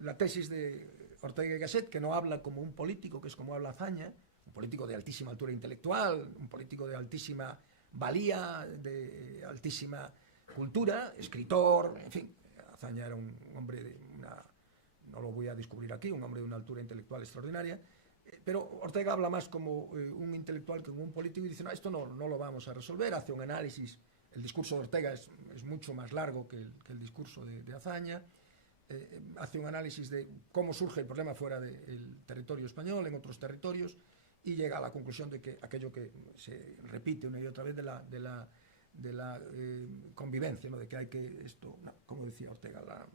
La tesis de Ortega y Gasset, que no habla como un político, que es como habla Azaña, un político de altísima altura intelectual, un político de altísima valía, de altísima cultura, escritor, en fin. Azaña era un hombre de no lo voy a descubrir aquí, un hombre de una altura intelectual extraordinaria, pero Ortega habla más como un intelectual que como un político, y dice, no, esto no lo vamos a resolver, hace un análisis El discurso de Ortega es mucho más largo que el discurso de Azaña. Hace un análisis de cómo surge el problema fuera del territorio español, en otros territorios, y llega a la conclusión de que aquello que se repite una y otra vez de la convivencia, ¿no? De que hay que, como decía Ortega, la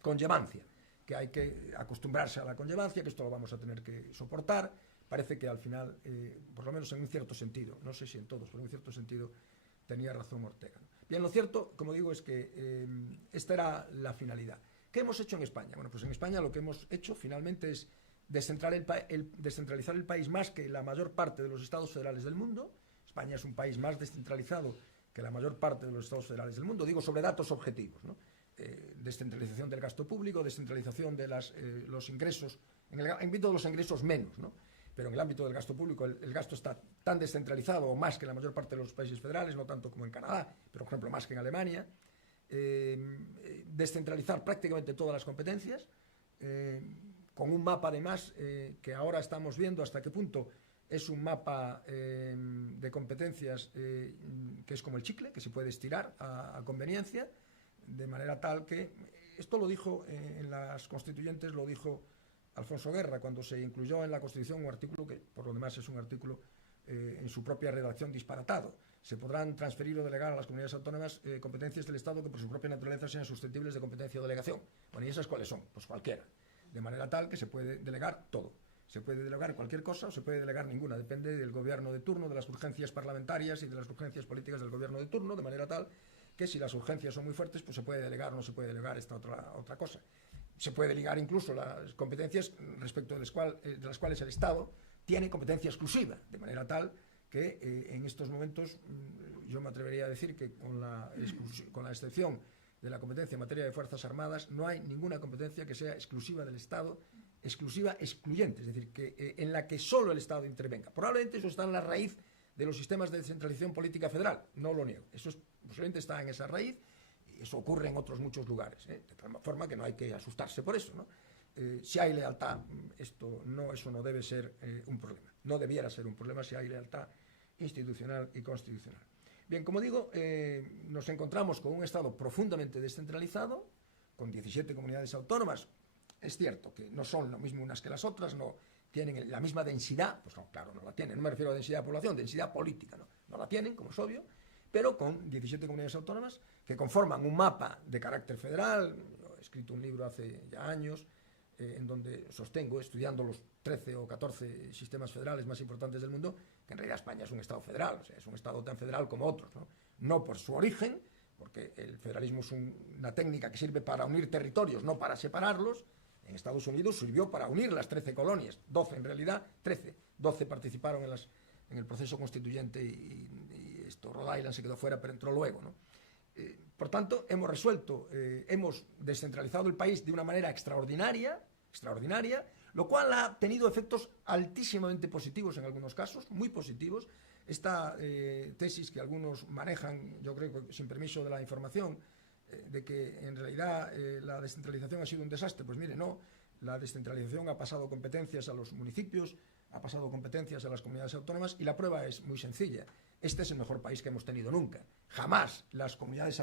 conllevancia, que hay que acostumbrarse a la conllevancia, que esto lo vamos a tener que soportar. Parece que al final, por lo menos en un cierto sentido, no sé si en todos, pero en un cierto sentido tenía razón Ortega, ¿no? Bien, lo cierto, como digo, es que esta era la finalidad. ¿Qué hemos hecho en España? Bueno, pues en España lo que hemos hecho finalmente es descentralizar el país más que la mayor parte de los estados federales del mundo. España es un país más descentralizado que la mayor parte de los estados federales del mundo, digo sobre datos objetivos, ¿no? Descentralización del gasto público, descentralización de los ingresos, en el ámbito de los ingresos menos, ¿no? Pero en el ámbito del gasto público el gasto está tan descentralizado o más que la mayor parte de los países federales, no tanto como en Canadá, pero por ejemplo más que en Alemania. Descentralizar prácticamente todas las competencias, con un mapa además que ahora estamos viendo hasta qué punto es un mapa de competencias que es como el chicle, que se puede estirar a conveniencia, de manera tal que, esto lo dijo en las constituyentes, lo dijo Alfonso Guerra cuando se incluyó en la Constitución un artículo que por lo demás es un artículo en su propia redacción disparatado. Se podrán transferir o delegar a las comunidades autónomas competencias del Estado que por su propia naturaleza sean susceptibles de competencia o delegación. Bueno, ¿y esas cuáles son? Pues cualquiera. De manera tal que se puede delegar todo. Se puede delegar cualquier cosa o se puede delegar ninguna. Depende del gobierno de turno, de las urgencias parlamentarias y de las urgencias políticas del gobierno de turno, de manera tal que si las urgencias son muy fuertes, pues se puede delegar o no se puede delegar esta otra cosa. Se puede delegar incluso las competencias respecto de las cuales el Estado tiene competencia exclusiva, de manera tal que en estos momentos yo me atrevería a decir que con la excepción de la competencia en materia de Fuerzas Armadas no hay ninguna competencia que sea exclusiva del Estado, excluyente, es decir, que en la que solo el Estado intervenga. Probablemente eso está en la raíz de los sistemas de descentralización política federal, no lo niego, posiblemente está en esa raíz y eso ocurre en otros muchos lugares, de tal forma que no hay que asustarse por eso, ¿no? Si hay lealtad, eso no debe ser un problema, no debiera ser un problema si hay lealtad institucional y constitucional. Bien, como digo, nos encontramos con un Estado profundamente descentralizado, con 17 comunidades autónomas. Es cierto que no son lo mismo unas que las otras, no tienen la misma densidad, pues no, claro, no la tienen, no me refiero a densidad de población, densidad política, no la tienen, como es obvio, pero con 17 comunidades autónomas que conforman un mapa de carácter federal. Yo he escrito un libro hace ya años en donde sostengo, estudiando los 13 o 14 sistemas federales más importantes del mundo, que en realidad España es un Estado federal, o sea, es un Estado tan federal como otros, ¿no? No por su origen, porque el federalismo es una técnica que sirve para unir territorios, no para separarlos. En Estados Unidos sirvió para unir las 13 colonias, 12 en realidad, 13, 12 participaron en el proceso constituyente y Rhode Island se quedó fuera, pero entró luego, ¿no? Por tanto, hemos descentralizado el país de una manera extraordinaria, lo cual ha tenido efectos altísimamente positivos en algunos casos, muy positivos. Esta tesis que algunos manejan, yo creo que sin permiso de la información, de que en realidad la descentralización ha sido un desastre, pues mire, no, la descentralización ha pasado competencias a los municipios, ha pasado competencias a las comunidades autónomas y la prueba es muy sencilla. Este es el mejor país que hemos tenido nunca. Jamás las comunidades,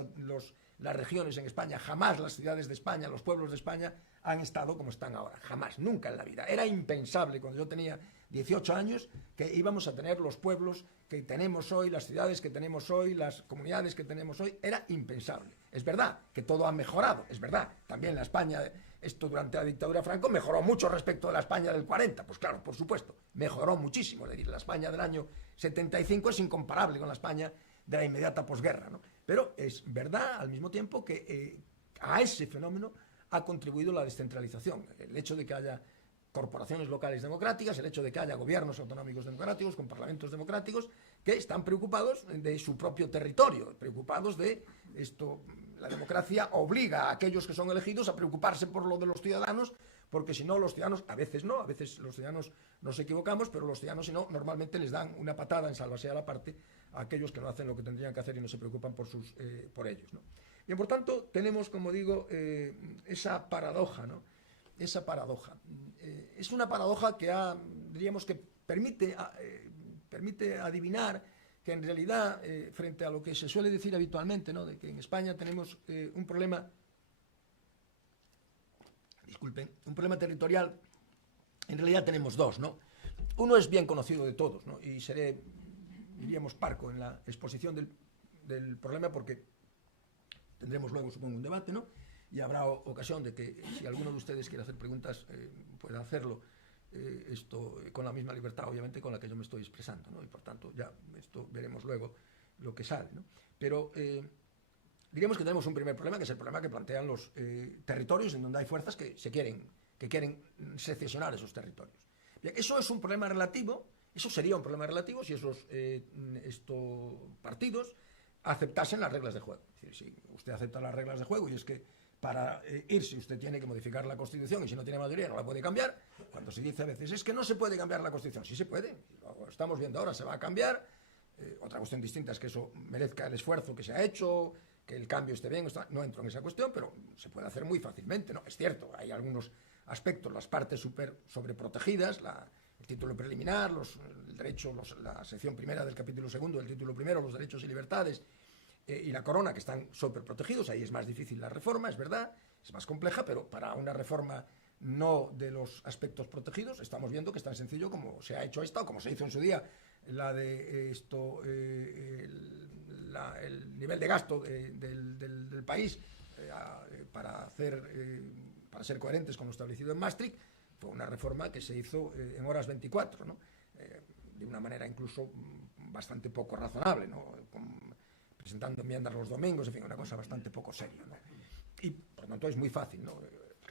las regiones en España, jamás las ciudades de España, los pueblos de España han estado como están ahora. Jamás, nunca en la vida. Era impensable cuando yo tenía 18 años que íbamos a tener los pueblos que tenemos hoy, las ciudades que tenemos hoy, las comunidades que tenemos hoy. Era impensable. Es verdad que todo ha mejorado, es verdad. También la España, esto durante la dictadura de Franco, mejoró mucho respecto de la España del 40. Pues claro, por supuesto, mejoró muchísimo. Es decir, la España del año 75 es incomparable con la España de la inmediata posguerra, ¿no? Pero es verdad al mismo tiempo que a ese fenómeno ha contribuido la descentralización. El hecho de que haya corporaciones locales democráticas, el hecho de que haya gobiernos autonómicos democráticos con parlamentos democráticos que están preocupados de su propio territorio, preocupados de esto. La democracia obliga a aquellos que son elegidos a preocuparse por lo de los ciudadanos, porque si no los ciudadanos, a veces los ciudadanos nos equivocamos, pero los ciudadanos si no, normalmente les dan una patada en sálvase a la parte a aquellos que no hacen lo que tendrían que hacer y no se preocupan por ellos, ¿no? Bien, por tanto, tenemos, como digo, esa paradoja, ¿no? Esa paradoja. Es una paradoja que diríamos que permite adivinar que en realidad, frente a lo que se suele decir habitualmente, ¿no?, de que en España tenemos un problema, disculpen, un problema territorial, en realidad tenemos dos, ¿no? Uno es bien conocido de todos, ¿no?, y seré, diríamos, parco en la exposición del problema, porque tendremos luego, supongo, un debate, ¿no?, y habrá ocasión de que, si alguno de ustedes quiere hacer preguntas, pueda hacerlo, con la misma libertad, obviamente, con la que yo me estoy expresando, ¿no?, y por tanto ya esto veremos luego lo que sale, ¿no? Pero diríamos que tenemos un primer problema, que es el problema que plantean los territorios en donde hay fuerzas que quieren secesionar esos territorios. Bien, eso es un problema relativo, eso sería un problema relativo si esos partidos aceptasen las reglas de juego. Es decir, si usted acepta las reglas de juego, y es que para irse usted tiene que modificar la Constitución, y si no tiene mayoría no la puede cambiar, cuando se dice a veces es que no se puede cambiar la Constitución, sí se puede, lo estamos viendo ahora, se va a cambiar. Otra cuestión distinta es que eso merezca el esfuerzo que se ha hecho, que el cambio esté bien, no entro en esa cuestión, pero se puede hacer muy fácilmente, ¿no? Es cierto, hay algunos aspectos, las partes sobreprotegidas, el título preliminar, el derecho, la sección primera del capítulo segundo del título primero, los derechos y libertades, y la corona, que están sobreprotegidos. Ahí es más difícil la reforma, es verdad, es más compleja, pero para una reforma no de los aspectos protegidos, estamos viendo que es tan sencillo como se ha hecho esta, o como se hizo en su día la de el nivel de gasto del país, para ser coherentes con lo establecido en Maastricht. Fue una reforma que se hizo en horas 24, ¿no? De una manera incluso bastante poco razonable, ¿no?, presentando enmiendas los domingos, en fin, una cosa bastante poco seria, ¿no? Y por lo tanto es muy fácil, ¿no?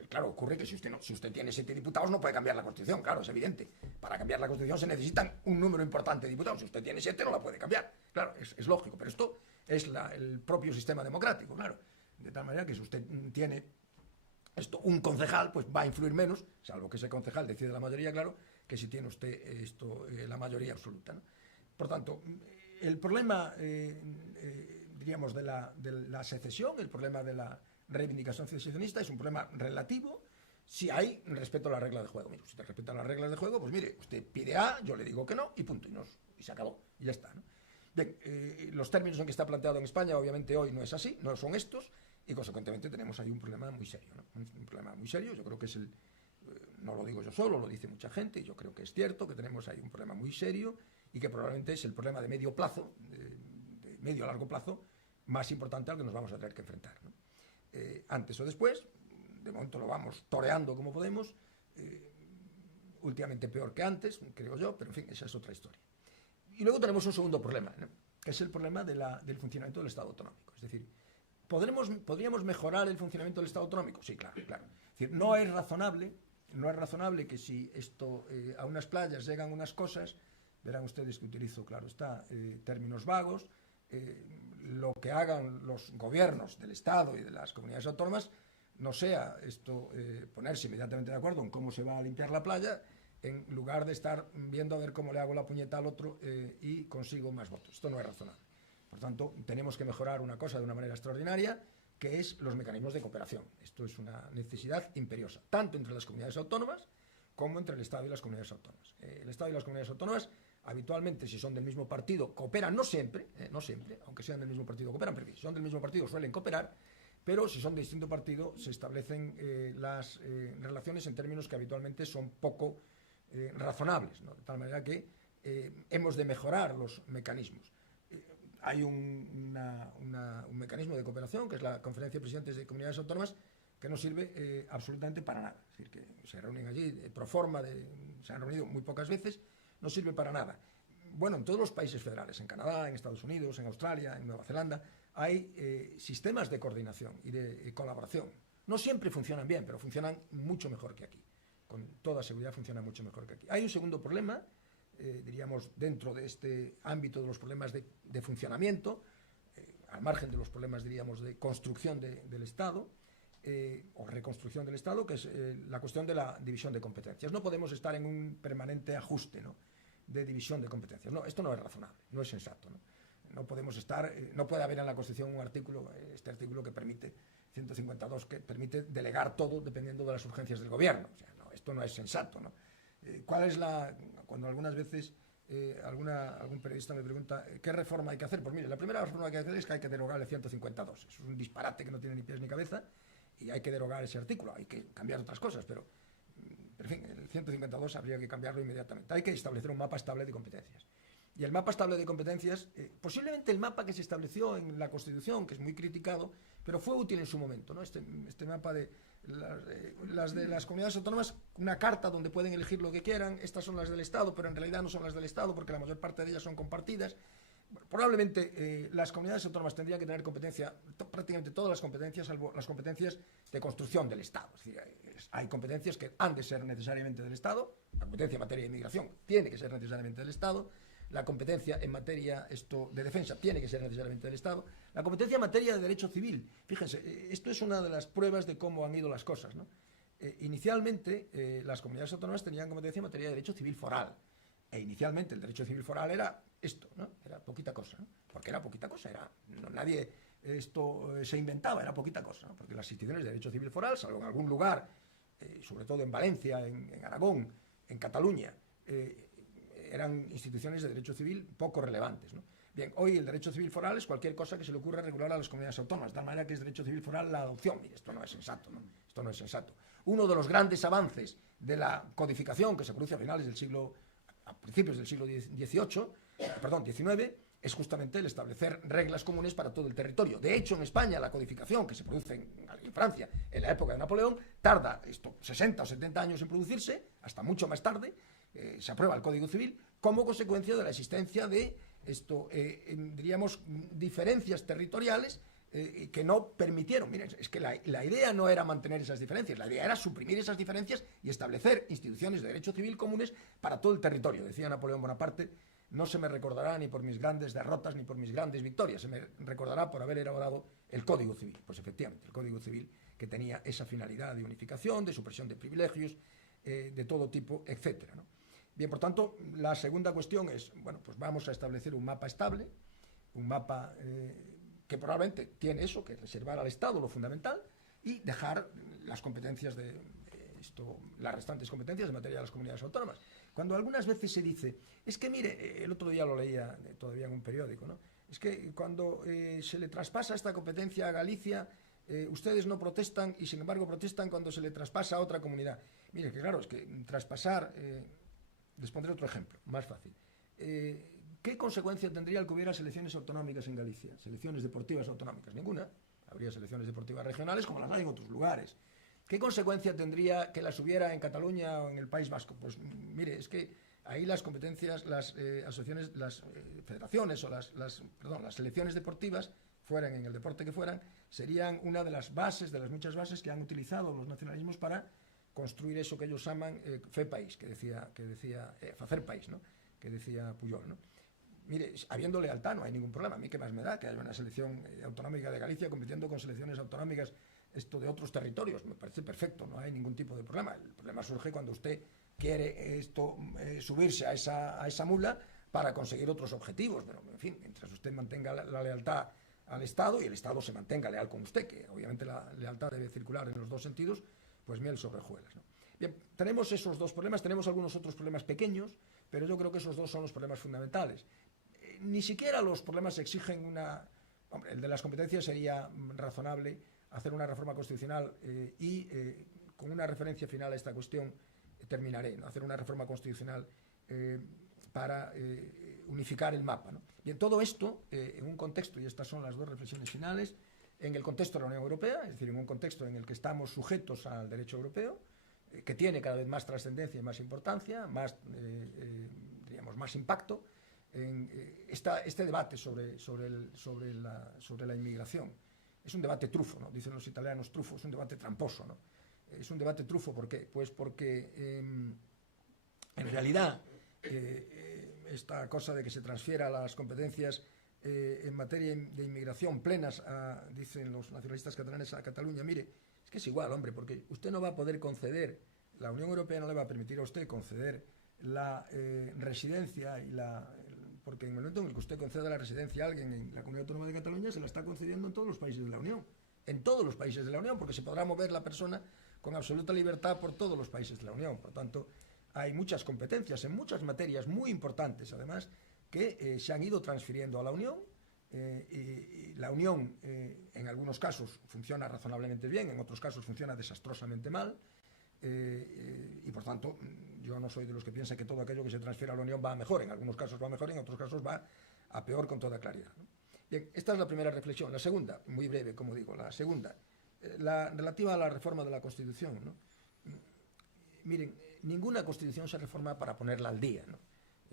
Claro, ocurre que si usted tiene 7 diputados no puede cambiar la Constitución, claro, es evidente. Para cambiar la Constitución se necesitan un número importante de diputados. Si usted tiene 7 no la puede cambiar, claro, es lógico, pero esto es el propio sistema democrático, claro. De tal manera que si usted tiene un concejal, pues va a influir menos, salvo que ese concejal decide la mayoría, claro, que si tiene usted la mayoría absoluta, ¿no? Por tanto, el problema, diríamos, de la secesión, el problema de la reivindicación secesionista, es un problema relativo si hay respeto a las reglas de juego. Mire, si usted respeta las reglas de juego, pues mire, usted pide A, yo le digo que no, y punto, y se acabó, y ya está, ¿no? Bien, los términos en que está planteado en España, obviamente hoy no es así, no son estos, y consecuentemente tenemos ahí un problema muy serio, ¿no? Un problema muy serio. Yo creo que es no lo digo yo solo, lo dice mucha gente, y yo creo que es cierto que tenemos ahí un problema muy serio, y que probablemente es el problema de medio plazo, de medio a largo plazo, más importante al que nos vamos a tener que enfrentar, ¿no? Antes o después, de momento lo vamos toreando como podemos, últimamente peor que antes, creo yo, pero en fin, esa es otra historia. Y luego tenemos un segundo problema, ¿no?, que es el problema del funcionamiento del Estado autonómico. Es decir, ¿podríamos mejorar el funcionamiento del Estado autonómico? Sí, claro, claro. Es decir, no es razonable que si a unas playas llegan unas cosas, verán ustedes que utilizo, claro está, términos vagos, lo que hagan los gobiernos del Estado y de las comunidades autónomas no sea ponerse inmediatamente de acuerdo en cómo se va a limpiar la playa, en lugar de estar viendo a ver cómo le hago la puñeta al otro y consigo más votos. Esto no es razonable. Por tanto, tenemos que mejorar una cosa de una manera extraordinaria, que es los mecanismos de cooperación. Esto es una necesidad imperiosa, tanto entre las comunidades autónomas como entre el Estado y las comunidades autónomas. El Estado y las comunidades autónomas, habitualmente, si son del mismo partido, cooperan, no siempre, aunque sean del mismo partido, cooperan, pero si son del mismo partido suelen cooperar, pero si son de distinto partido se establecen las relaciones en términos que habitualmente son poco razonables, ¿no? De tal manera que hemos de mejorar los mecanismos. Hay un mecanismo de cooperación, que es la Conferencia de Presidentes de Comunidades Autónomas, que no sirve absolutamente para nada. Es decir, que se reúnen allí pro forma, se han reunido muy pocas veces, no sirve para nada. Bueno, en todos los países federales, en Canadá, en Estados Unidos, en Australia, en Nueva Zelanda, hay sistemas de coordinación y de colaboración. No siempre funcionan bien, pero funcionan mucho mejor que aquí. Con toda seguridad funcionan mucho mejor que aquí. Hay un segundo problema, diríamos, dentro de este ámbito de los problemas de funcionamiento, al margen de los problemas, diríamos, de construcción del Estado, o reconstrucción del Estado, que es la cuestión de la división de competencias. No podemos estar en un permanente ajuste, ¿no?, de división de competencias. No, esto no es razonable, no es sensato, ¿no? No podemos estar, no puede haber en la Constitución un artículo, este artículo que permite, 152, que permite delegar todo dependiendo de las urgencias del gobierno. O sea, no, esto no es sensato, ¿no? ¿Cuál es cuando algunas veces algún periodista me pregunta ¿qué reforma hay que hacer? Pues mire, la primera reforma que hay que hacer es que hay que derogar el 152. Eso es un disparate que no tiene ni pies ni cabeza y hay que derogar ese artículo. Hay que cambiar otras cosas, pero en fin, el 152 habría que cambiarlo inmediatamente. Hay que establecer un mapa estable de competencias. Y el mapa estable de competencias, posiblemente el mapa que se estableció en la Constitución, que es muy criticado, pero fue útil en su momento, ¿no? Este mapa de las comunidades autónomas, una carta donde pueden elegir lo que quieran, estas son las del Estado, pero en realidad no son las del Estado porque la mayor parte de ellas son compartidas. Bueno, probablemente las comunidades autónomas tendrían que tener competencia, prácticamente todas las competencias, salvo las competencias de construcción del Estado. Es decir, hay competencias que han de ser necesariamente del Estado, la competencia en materia de inmigración tiene que ser necesariamente del Estado, la competencia en materia de defensa tiene que ser necesariamente del Estado, la competencia en materia de derecho civil. Fíjense, esto es una de las pruebas de cómo han ido las cosas, ¿no? Inicialmente, las comunidades autónomas tenían competencia en materia de derecho civil foral, e inicialmente el derecho civil foral era esto, ¿no? Era poquita cosa, ¿no? Porque era poquita cosa, nadie se inventaba, era poquita cosa, ¿no? Porque las instituciones de derecho civil foral, salvo en algún lugar, sobre todo en Valencia, en Aragón, en Cataluña, eran instituciones de derecho civil poco relevantes, ¿no? Bien, hoy el derecho civil foral es cualquier cosa que se le ocurra regular a las comunidades autónomas, de tal manera que es derecho civil foral la adopción. Mire, esto no es sensato, ¿no? Esto no es sensato. Uno de los grandes avances de la codificación que se produce a principios del siglo XIX, es justamente el establecer reglas comunes para todo el territorio. De hecho, en España, la codificación que se produce en Francia en la época de Napoleón tarda 60 o 70 años en producirse, hasta mucho más tarde. Se aprueba el Código Civil como consecuencia de la existencia de diríamos, diferencias territoriales que no permitieron. Miren, es que la idea no era mantener esas diferencias, la idea era suprimir esas diferencias y establecer instituciones de derecho civil comunes para todo el territorio. Decía Napoleón Bonaparte: no se me recordará ni por mis grandes derrotas ni por mis grandes victorias, se me recordará por haber elaborado el Código Civil. Pues efectivamente, el Código Civil que tenía esa finalidad de unificación, de supresión de privilegios, de todo tipo, etcétera, ¿no? Bien, por tanto, la segunda cuestión es, bueno, pues vamos a establecer un mapa estable, un mapa que probablemente tiene eso, que reservar al Estado lo fundamental y dejar las competencias las restantes competencias en materia de las comunidades autónomas. Cuando algunas veces se dice, es que mire, el otro día lo leía todavía en un periódico, ¿no? Es que cuando se le traspasa esta competencia a Galicia, ustedes no protestan y sin embargo protestan cuando se le traspasa a otra comunidad. Mire, que claro, es que traspasar... Les pondré otro ejemplo, más fácil. ¿Qué consecuencia tendría el que hubiera selecciones autonómicas en Galicia? Selecciones deportivas autonómicas, ninguna. Habría selecciones deportivas regionales como las hay en otros lugares. ¿Qué consecuencia tendría que las hubiera en Cataluña o en el País Vasco? Pues mire, es que ahí las competencias, las asociaciones, las federaciones o las selecciones deportivas, fueran en el deporte que fueran, serían una de las bases, de las muchas bases que han utilizado los nacionalismos para construir eso que ellos llaman fe país, que decía facer país, ¿no? Que decía Pujol, ¿no? Mire, habiendo lealtad no hay ningún problema. A mí qué más me da que haya una selección autonómica de Galicia compitiendo con selecciones autonómicas de otros territorios. Me parece perfecto, no hay ningún tipo de problema. El problema surge cuando usted quiere subirse a esa mula para conseguir otros objetivos. Pero, en fin, mientras usted mantenga la lealtad al Estado y el Estado se mantenga leal con usted, que obviamente la lealtad debe circular en los dos sentidos, pues miel sobre hojuelas, ¿no? Bien, tenemos esos dos problemas, tenemos algunos otros problemas pequeños, pero yo creo que esos dos son los problemas fundamentales. Ni siquiera los problemas exigen Hombre, el de las competencias sería razonable hacer una reforma constitucional y con una referencia final a esta cuestión terminaré, ¿no? Hacer una reforma constitucional para unificar el mapa, ¿no? Bien, todo esto en un contexto, y estas son las dos reflexiones finales, en el contexto de la Unión Europea, es decir, en un contexto en el que estamos sujetos al derecho europeo, que tiene cada vez más trascendencia y más importancia, diríamos, más impacto, en este debate sobre la inmigración. Es un debate trufo, ¿no? Dicen los italianos trufo, es un debate tramposo, ¿no? Es un debate trufo, ¿por qué? Pues porque en realidad esta cosa de que se transfiera las competencias en materia de inmigración plenas dicen los nacionalistas catalanes, a Cataluña, mire, es que es igual, hombre, porque usted no va a poder conceder, la Unión Europea no le va a permitir a usted conceder la residencia porque en el momento en el que usted conceda la residencia a alguien en la Comunidad Autónoma de Cataluña, se la está concediendo en todos los países de la Unión, porque se podrá mover la persona con absoluta libertad por todos los países de la Unión. Por tanto, hay muchas competencias en muchas materias muy importantes, además, que se han ido transfiriendo a la Unión. Y la Unión, en algunos casos, funciona razonablemente bien, en otros casos funciona desastrosamente mal. Y por tanto, yo no soy de los que piensa que todo aquello que se transfiere a la Unión va a mejor. En algunos casos va a mejor, en otros casos va a peor con toda claridad, ¿no? Bien, esta es la primera reflexión. La segunda, muy breve, como digo, la segunda, la relativa a la reforma de la Constitución, ¿no? Miren, ninguna Constitución se reforma para ponerla al día, ¿no?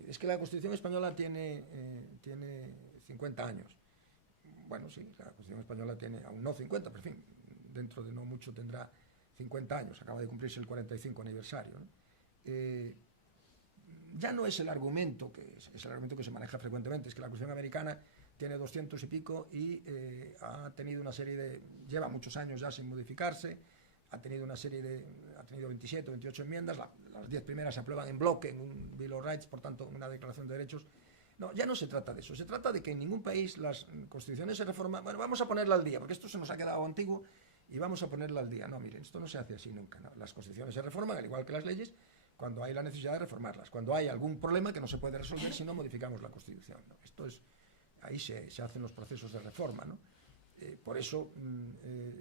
Es que la Constitución española tiene 50 años. Bueno, sí, la Constitución española tiene, aún no 50, pero en fin, dentro de no mucho tendrá 50 años, acaba de cumplirse el 45 aniversario, ¿no? Ya no es el argumento es el argumento que se maneja frecuentemente, es que la Constitución americana tiene 200 y pico y ha tenido una serie de, lleva muchos años ya sin modificarse, ha tenido 27 o 28 enmiendas, las 10 primeras se aprueban en bloque en un Bill of Rights, por tanto, una declaración de derechos. No, ya no se trata de eso, se trata de que en ningún país las constituciones se reforman, bueno, vamos a ponerla al día, porque esto se nos ha quedado antiguo y vamos a ponerla al día. No, miren, esto no se hace así nunca, ¿no? Las constituciones se reforman, al igual que las leyes, cuando hay la necesidad de reformarlas, cuando hay algún problema que no se puede resolver si no modificamos la Constitución, ¿no? Esto es, ahí se hacen los procesos de reforma, ¿no? Por eso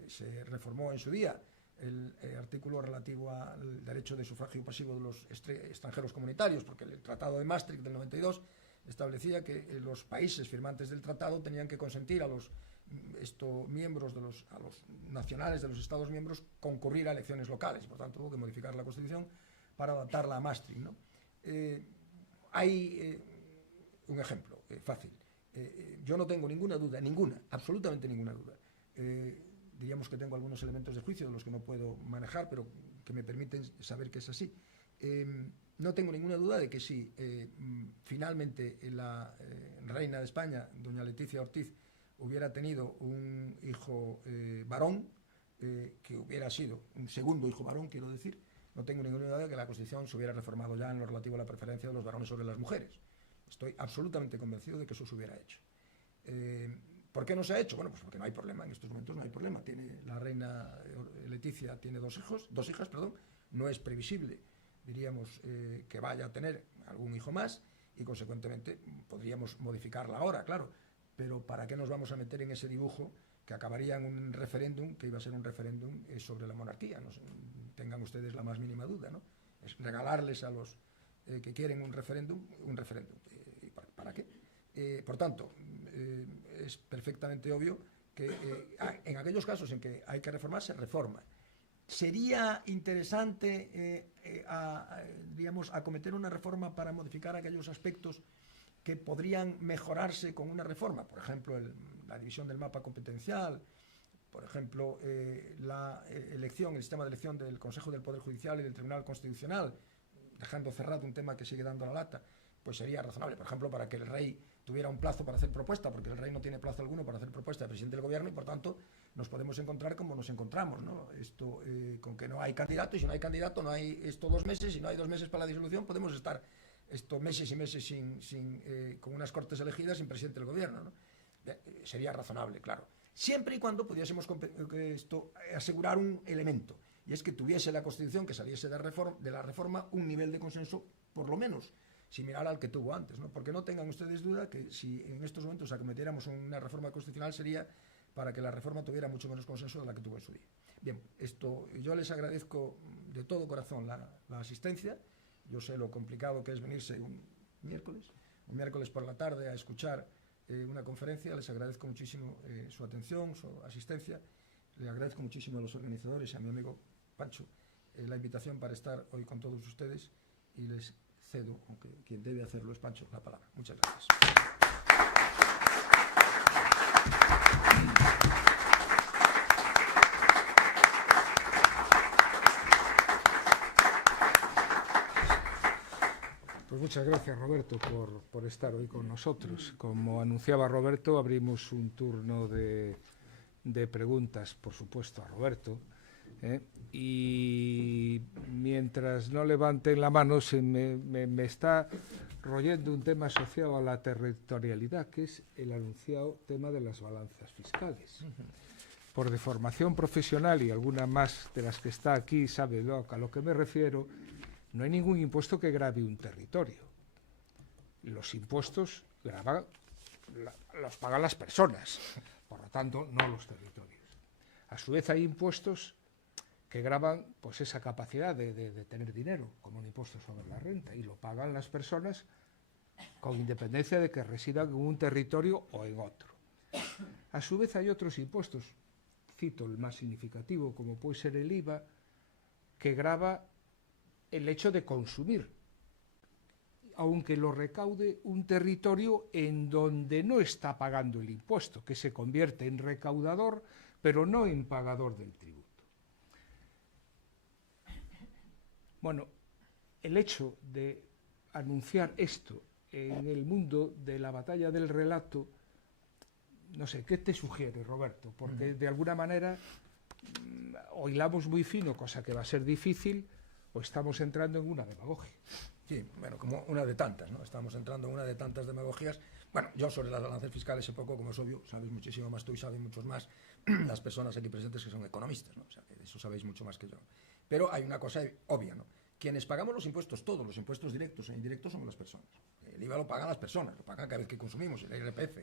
se reformó en su día el artículo relativo al derecho de sufragio pasivo de los extranjeros comunitarios, porque el Tratado de Maastricht del 92 establecía que los países firmantes del tratado tenían que consentir a los miembros a los nacionales de los Estados miembros concurrir a elecciones locales, y por tanto hubo que modificar la Constitución para adaptarla a Maastricht, ¿no? Hay un ejemplo fácil. Yo no tengo ninguna duda, absolutamente ninguna duda. Diríamos que tengo algunos elementos de juicio de los que no puedo manejar, pero que me permiten saber que es así. No tengo ninguna duda de que si finalmente la reina de España, doña Leticia Ortiz, hubiera tenido un hijo varón, que hubiera sido un segundo hijo varón, quiero decir, no tengo ninguna duda de que la Constitución se hubiera reformado ya en lo relativo a la preferencia de los varones sobre las mujeres. Estoy absolutamente convencido de que eso se hubiera hecho. ¿Por qué no se ha hecho? Bueno, pues porque no hay problema, en estos momentos no hay problema. La reina Leticia tiene dos hijas, no es previsible, diríamos, que vaya a tener algún hijo más y consecuentemente podríamos modificarla ahora, claro, pero ¿para qué nos vamos a meter en ese dibujo que acabaría en un referéndum, que iba a ser un referéndum sobre la monarquía? No tengan ustedes la más mínima duda, ¿no? Es regalarles a los que quieren un referéndum. ¿Para qué? Por tanto, es perfectamente obvio que en aquellos casos en que hay que reformar, se reforma. Sería interesante, digamos, acometer una reforma para modificar aquellos aspectos que podrían mejorarse con una reforma, por ejemplo, la división del mapa competencial, por ejemplo, el sistema de elección del Consejo del Poder Judicial y del Tribunal Constitucional, dejando cerrado un tema que sigue dando la lata, pues sería razonable, por ejemplo, para que el rey tuviera un plazo para hacer propuesta, porque el rey no tiene plazo alguno para hacer propuesta de presidente del gobierno y, por tanto, nos podemos encontrar como nos encontramos, ¿no? Esto, con que no hay candidato, y si no hay candidato no hay 2 meses, y no hay 2 meses para la disolución, podemos estar meses y meses con unas cortes elegidas sin presidente del gobierno, ¿no? Sería razonable, claro. Siempre y cuando pudiésemos asegurar un elemento, y es que tuviese la Constitución, que saliese de la reforma, un nivel de consenso, por lo menos, similar al que tuvo antes, ¿no? Porque no tengan ustedes duda que si en estos momentos acometiéramos una reforma constitucional sería para que la reforma tuviera mucho menos consenso de la que tuvo en su día. Bien, yo les agradezco de todo corazón la asistencia. Yo sé lo complicado que es venirse un miércoles por la tarde a escuchar una conferencia. Les agradezco muchísimo su atención, su asistencia. Le agradezco muchísimo a los organizadores y a mi amigo Pancho la invitación para estar hoy con todos ustedes, y les cedo, aunque quien debe hacerlo es Pancho, la palabra. Muchas gracias. Pues muchas gracias, Roberto, por estar hoy con nosotros. Como anunciaba Roberto, abrimos un turno de preguntas, por supuesto, a Roberto. Y mientras no levanten la mano, me está royendo un tema asociado a la territorialidad, que es el anunciado tema de las balanzas fiscales. Por deformación profesional, y alguna más de las que está aquí sabe a lo que me refiero, no hay ningún impuesto que grave un territorio. Los impuestos los pagan las personas, por lo tanto, no los territorios. A su vez hay impuestos que gravan pues esa capacidad de tener dinero, como un impuesto sobre la renta, y lo pagan las personas con independencia de que residan en un territorio o en otro. A su vez hay otros impuestos, cito el más significativo, como puede ser el IVA, que grava el hecho de consumir, aunque lo recaude un territorio en donde no está pagando el impuesto, que se convierte en recaudador, pero no en pagador del tributo. Bueno, el hecho de anunciar esto en el mundo de la batalla del relato, no sé, ¿qué te sugiere, Roberto? Porque de alguna manera o hilamos muy fino, cosa que va a ser difícil, o estamos entrando en una demagogia. Sí, bueno, como una de tantas, ¿no? Estamos entrando en una de tantas demagogías. Bueno, yo sobre las balanzas fiscales, sé poco, como es obvio, sabéis muchísimo más tú y saben muchos más las personas aquí presentes que son economistas, ¿no? O sea, que de eso sabéis mucho más que yo. Pero hay una cosa obvia, ¿no? Quienes pagamos los impuestos, todos los impuestos directos e indirectos, somos las personas. El IVA lo pagan las personas, lo pagan cada vez que consumimos, el IRPF,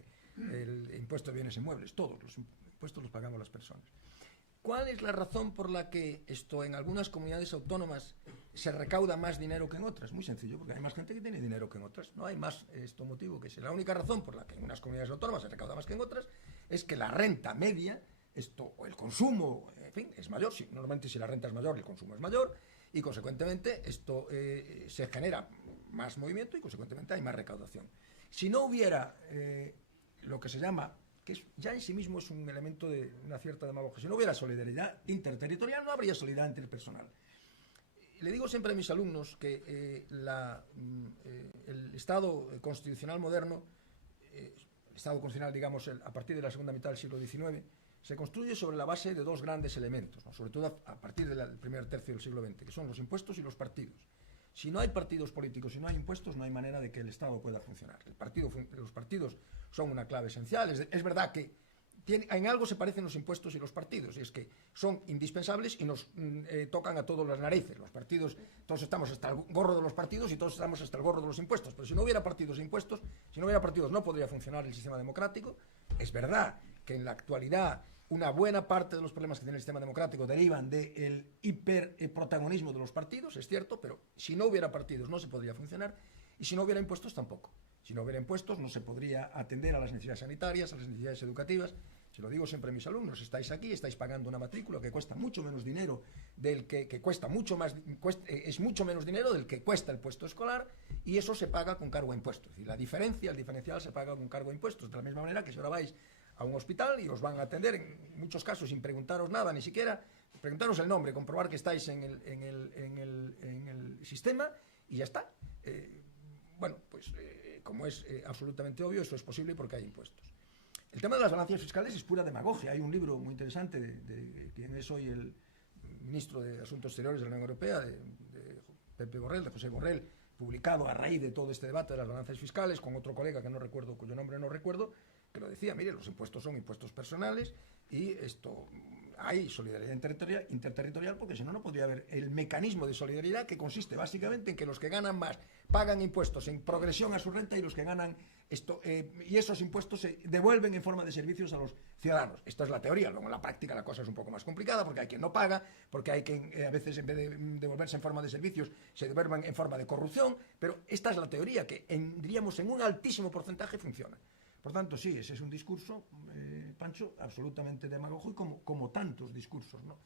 el impuesto de bienes inmuebles, todos los impuestos los pagamos las personas. ¿Cuál es la razón por la que en algunas comunidades autónomas se recauda más dinero que en otras? Muy sencillo, porque hay más gente que tiene dinero que en otras. No hay más motivo que ese. La única razón por la que en unas comunidades autónomas se recauda más que en otras es que la renta media, o el consumo, en fin, es mayor. Normalmente si la renta es mayor, el consumo es mayor, y consecuentemente se genera más movimiento y consecuentemente hay más recaudación. Si no hubiera lo que se llama, que ya en sí mismo es un elemento de una cierta demagogia, si no hubiera solidaridad interterritorial, no habría solidaridad interpersonal. Le digo siempre a mis alumnos que el Estado constitucional moderno, el Estado constitucional, digamos, a partir de la segunda mitad del siglo XIX, se construye sobre la base de dos grandes elementos, ¿no? Sobre todo a partir del primer tercio del siglo XX, que son los impuestos y los partidos. Si no hay partidos políticos y no hay impuestos, no hay manera de que el Estado pueda funcionar. Los partidos son una clave esencial. Es verdad que en algo se parecen los impuestos y los partidos, y es que son indispensables y nos tocan a todos las narices. Los partidos, todos estamos hasta el gorro de los partidos y todos estamos hasta el gorro de los impuestos. Pero si no hubiera partidos e impuestos, si no hubiera partidos, no podría funcionar el sistema democrático. Es verdad que en la actualidad una buena parte de los problemas que tiene el sistema democrático derivan del hiperprotagonismo de los partidos, es cierto, pero si no hubiera partidos no se podría funcionar, y si no hubiera impuestos tampoco. Si no hubiera impuestos no se podría atender a las necesidades sanitarias, a las necesidades educativas. Se lo digo siempre a mis alumnos, estáis aquí, estáis pagando una matrícula que cuesta mucho menos dinero del que cuesta mucho más, es mucho menos dinero del que cuesta el puesto escolar, y eso se paga con cargo a impuestos. Es decir, el diferencial se paga con cargo a impuestos, de la misma manera que si ahora vais a un hospital y os van a atender en muchos casos sin preguntaros nada, ni siquiera preguntaros el nombre, comprobar que estáis en el sistema y ya está. Bueno, pues como es absolutamente obvio, eso es posible porque hay impuestos. El tema de las balanzas fiscales es pura demagogia. Hay un libro muy interesante de quien es hoy el ministro de Asuntos Exteriores de la Unión Europea, de Pepe Borrell, de José Borrell, publicado a raíz de todo este debate de las balanzas fiscales, con otro colega que no recuerdo, cuyo nombre no recuerdo, que lo decía, mire, los impuestos son impuestos personales y hay solidaridad interterritorial, porque si no, no podría haber el mecanismo de solidaridad, que consiste básicamente en que los que ganan más pagan impuestos en progresión a su renta y los que ganan y esos impuestos se devuelven en forma de servicios a los ciudadanos. Esto es la teoría. Luego en la práctica la cosa es un poco más complicada, porque hay quien no paga, porque hay quien a veces en vez de devolverse en forma de servicios se devuelven en forma de corrupción, pero esta es la teoría que diríamos en un altísimo porcentaje funciona. Por tanto, sí, ese es un discurso, Pancho, absolutamente demagógico, como tantos discursos, ¿no?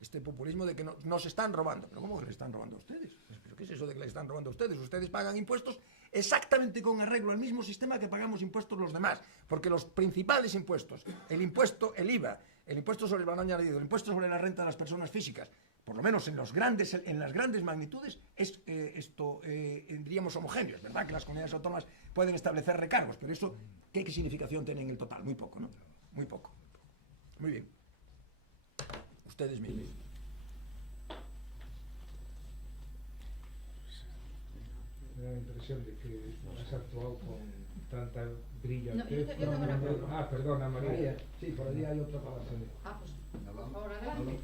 Este populismo de que nos están robando. ¿Pero cómo que les están robando a ustedes? ¿Pero qué es eso de que les están robando a ustedes? Ustedes pagan impuestos exactamente con arreglo al mismo sistema que pagamos impuestos los demás, porque los principales impuestos, el IVA, el impuesto sobre el valor añadido, el impuesto sobre la renta de las personas físicas, por lo menos en las grandes magnitudes, diríamos homogéneo. Es verdad que las comunidades autónomas pueden establecer recargos, pero eso, ¿qué significación tiene en el total? Muy poco, ¿no? Muy poco. Muy bien. Ustedes mismos. Me da la impresión de que has actuado con tanta brillantez. Perdona, María. Sí, por allí hay otra palabra. Pues, por favor, adelante.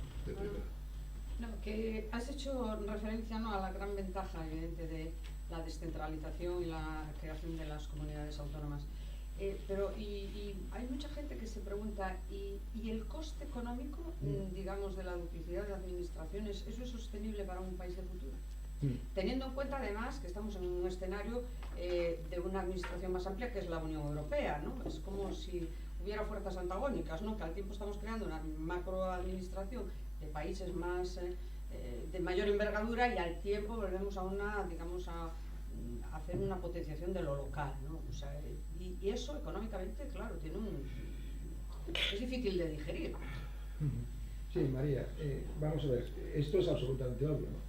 No, que has hecho referencia, ¿no?, a la gran ventaja evidente de la descentralización y la creación de las comunidades autónomas. Pero hay mucha gente que se pregunta, ¿y el coste económico, digamos, de la duplicidad de administraciones, eso es sostenible para un país de futuro? Teniendo en cuenta además que estamos en un escenario de una administración más amplia, que es la Unión Europea, ¿no? Es como si hubiera fuerzas antagónicas, ¿no?, que al tiempo estamos creando una macroadministración de países más de mayor envergadura, y al tiempo volvemos a una, digamos, a hacer una potenciación de lo local, ¿no? O sea, y eso económicamente, claro, es difícil de digerir. Sí, María, vamos a ver, esto es absolutamente obvio, ¿no?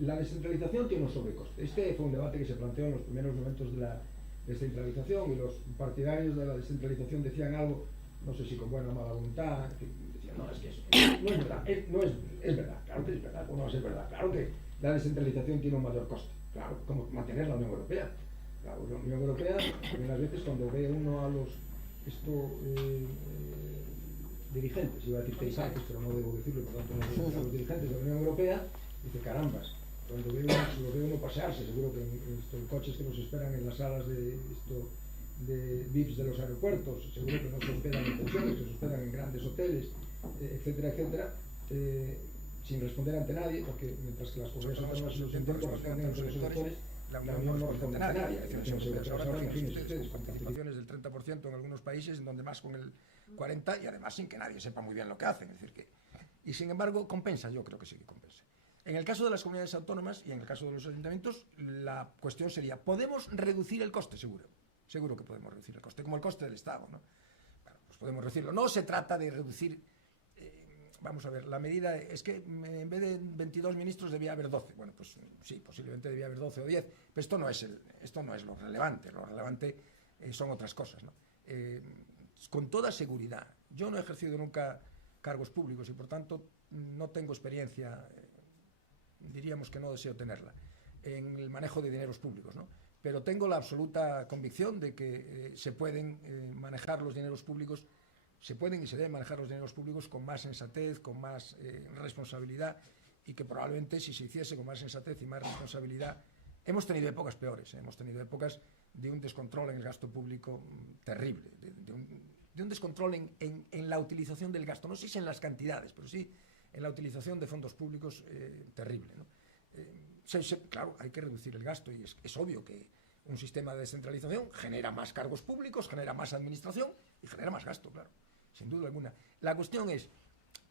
La descentralización tiene un sobrecoste. Este fue un debate que se planteó en los primeros momentos de la descentralización, y los partidarios de la descentralización decían algo, no sé si con buena o mala voluntad, que decían, no, es que no es verdad, es verdad, claro que es verdad, o no es verdad, claro que la descentralización tiene un mayor coste, claro, como mantener la Unión Europea. La Unión Europea, algunas veces cuando ve uno a los dirigentes, iba a decir paisajes, pero no debo decirlo, por tanto no debo, a los dirigentes de la Unión Europea, dice, carambas, cuando ve uno pasearse, seguro que en coches que nos esperan en las salas de VIPs de los aeropuertos, seguro que no se hospedan en pensiones, que se hospedan en grandes hoteles, etcétera, etcétera, sin responder ante nadie, porque mientras que las comunidades autónomas y los intentos responden ante los electores, la Unión no responde ante nadie. Ahora imagínense ustedes, participaciones del 30% en algunos países, en donde más con el 40%, y además sin que nadie sepa muy bien lo que hacen. Es decir, y sin embargo compensa, yo creo que sí que compensa. En el caso de las comunidades autónomas y en el caso de los ayuntamientos, la cuestión sería, ¿podemos reducir el coste? Seguro que podemos reducir el coste, como el coste del Estado, ¿no? Bueno, pues podemos reducirlo. No se trata de reducir, vamos a ver, la medida es que en vez de 22 ministros debía haber 12. Bueno, pues sí, posiblemente debía haber 12 o 10, pero esto no es lo relevante. Lo relevante son otras cosas, ¿no? Con toda seguridad, yo no he ejercido nunca cargos públicos y por tanto no tengo experiencia, diríamos que no deseo tenerla, en el manejo de dineros públicos, ¿no? Pero tengo la absoluta convicción de que se pueden manejar los dineros públicos, se pueden y se deben manejar los dineros públicos con más sensatez, con más responsabilidad, y que probablemente si se hiciese con más sensatez y más responsabilidad, hemos tenido épocas peores, hemos tenido épocas de un descontrol en el gasto público terrible, de un descontrol en la utilización del gasto, no sé si en las cantidades, pero sí en la utilización de fondos públicos terrible, ¿no? Claro, hay que reducir el gasto, y es obvio que un sistema de descentralización genera más cargos públicos, genera más administración y genera más gasto, claro, sin duda alguna. La cuestión es,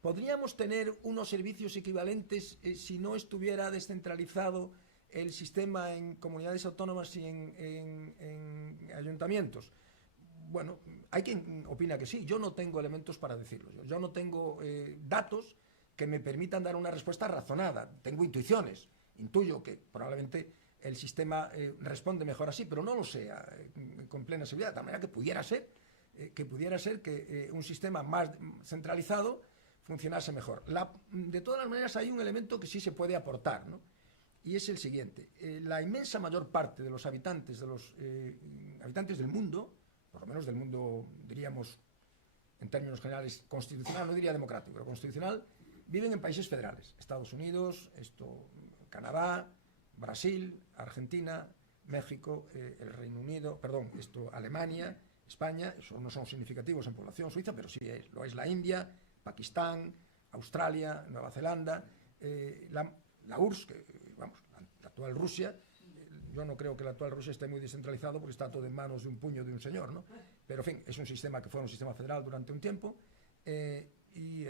¿podríamos tener unos servicios equivalentes si no estuviera descentralizado el sistema en comunidades autónomas y en ayuntamientos? Bueno, hay quien opina que sí. Yo no tengo elementos para decirlo. Yo no tengo datos que me permitan dar una respuesta razonada. Tengo intuiciones. Intuyo que probablemente el sistema responde mejor así, pero no lo sé con plena seguridad. De tal manera que pudiera ser que un sistema más centralizado funcionase mejor. De todas las maneras, hay un elemento que sí se puede aportar, ¿no? Y es el siguiente. La inmensa mayor parte de los habitantes del mundo, por lo menos del mundo, diríamos, en términos generales, constitucional, no diría democrático, pero constitucional, viven en países federales. Estados Unidos, Canadá, Brasil, Argentina, México, el Reino Unido, Alemania, España. Eso no son significativos en población suiza, pero sí lo es la India, Pakistán, Australia, Nueva Zelanda, la URSS, la actual Rusia. Yo no creo que la actual Rusia esté muy descentralizado porque está todo en manos de un puño de un señor, ¿no? Pero, en fin, es un sistema que fue un sistema federal durante un tiempo, y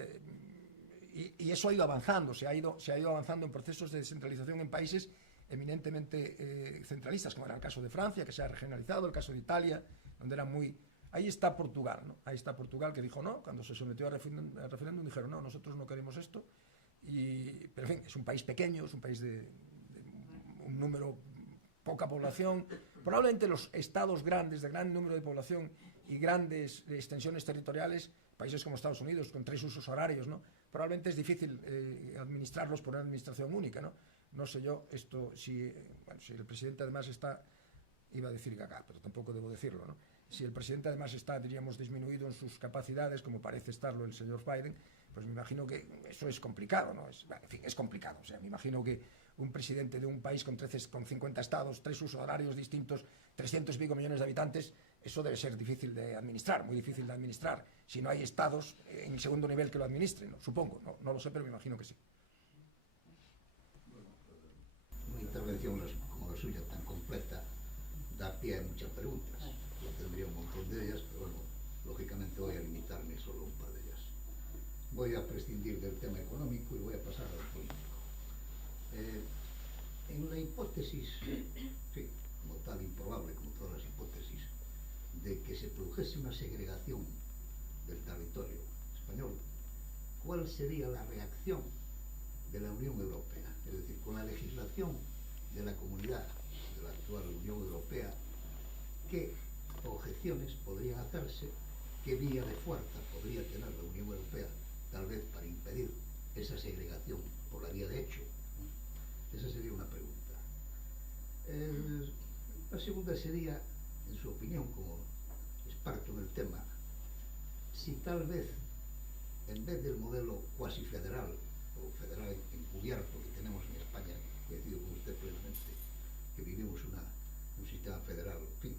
eso ha ido avanzando, se ha ido avanzando en procesos de descentralización en países eminentemente centralistas, como era el caso de Francia, que se ha regionalizado, el caso de Italia, donde era muy... Ahí está Portugal, ¿no? Ahí está Portugal, que dijo no, cuando se sometió al referéndum dijeron no, nosotros no queremos esto, pero, en fin, es un país pequeño, es un país de un número... poca población, probablemente los estados grandes, de gran número de población y grandes extensiones territoriales, países como Estados Unidos, con 3 usos horarios, ¿no? Probablemente es difícil administrarlos por una administración única, ¿no? No sé yo, si el presidente además iba a decir gaga, pero tampoco debo decirlo, ¿no? si el presidente además está, diríamos, disminuido en sus capacidades, como parece estarlo el señor Biden, pues me imagino que eso es complicado, ¿no? En fin, es complicado. O sea, me imagino que un presidente de un país con 50 estados, 3 usos horarios distintos, 300 y pico millones de habitantes, eso debe ser difícil de administrar, muy difícil de administrar, si no hay estados en segundo nivel que lo administren, ¿no? Supongo, no lo sé, pero me imagino que sí. Una intervención como la suya, tan completa, da pie a muchas preguntas. Yo tendría un montón de ellas, pero bueno, lógicamente voy a limitarme solo a un par de ellas. Voy a prescindir del tema económico y voy a pasar al político. En la hipótesis, sí, como tal improbable, como todas las hipótesis, de que se produjese una segregación del territorio español, ¿cuál sería la reacción de la Unión Europea? Es decir, con la legislación de la comunidad, de la actual Unión Europea, ¿qué objeciones podrían hacerse? ¿Qué vía de fuerza podría tener la Unión Europea, tal vez para impedir esa segregación por la vía de hecho? Esa sería una pregunta. La segunda sería, en su opinión, como experto en el tema, si tal vez, en vez del modelo cuasi federal o federal encubierto que tenemos en España, coincido con usted plenamente, que vivimos un sistema federal, en fin,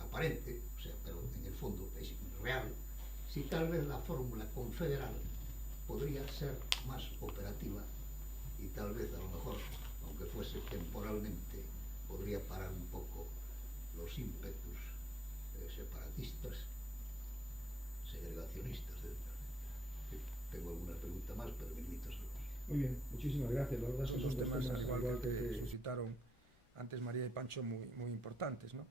aparente, o sea, pero en el fondo es real, si tal vez la fórmula confederal podría ser más operativa y tal vez a lo mejor, aunque fuese temporalmente, podría parar un poco los ímpetus separatistas, segregacionistas, etc. Tengo alguna pregunta más, pero me limito a eso. Muy bien, muchísimas gracias. La verdad es que son dos temas, igual que suscitaron antes María y Pancho, muy importantes, ¿no?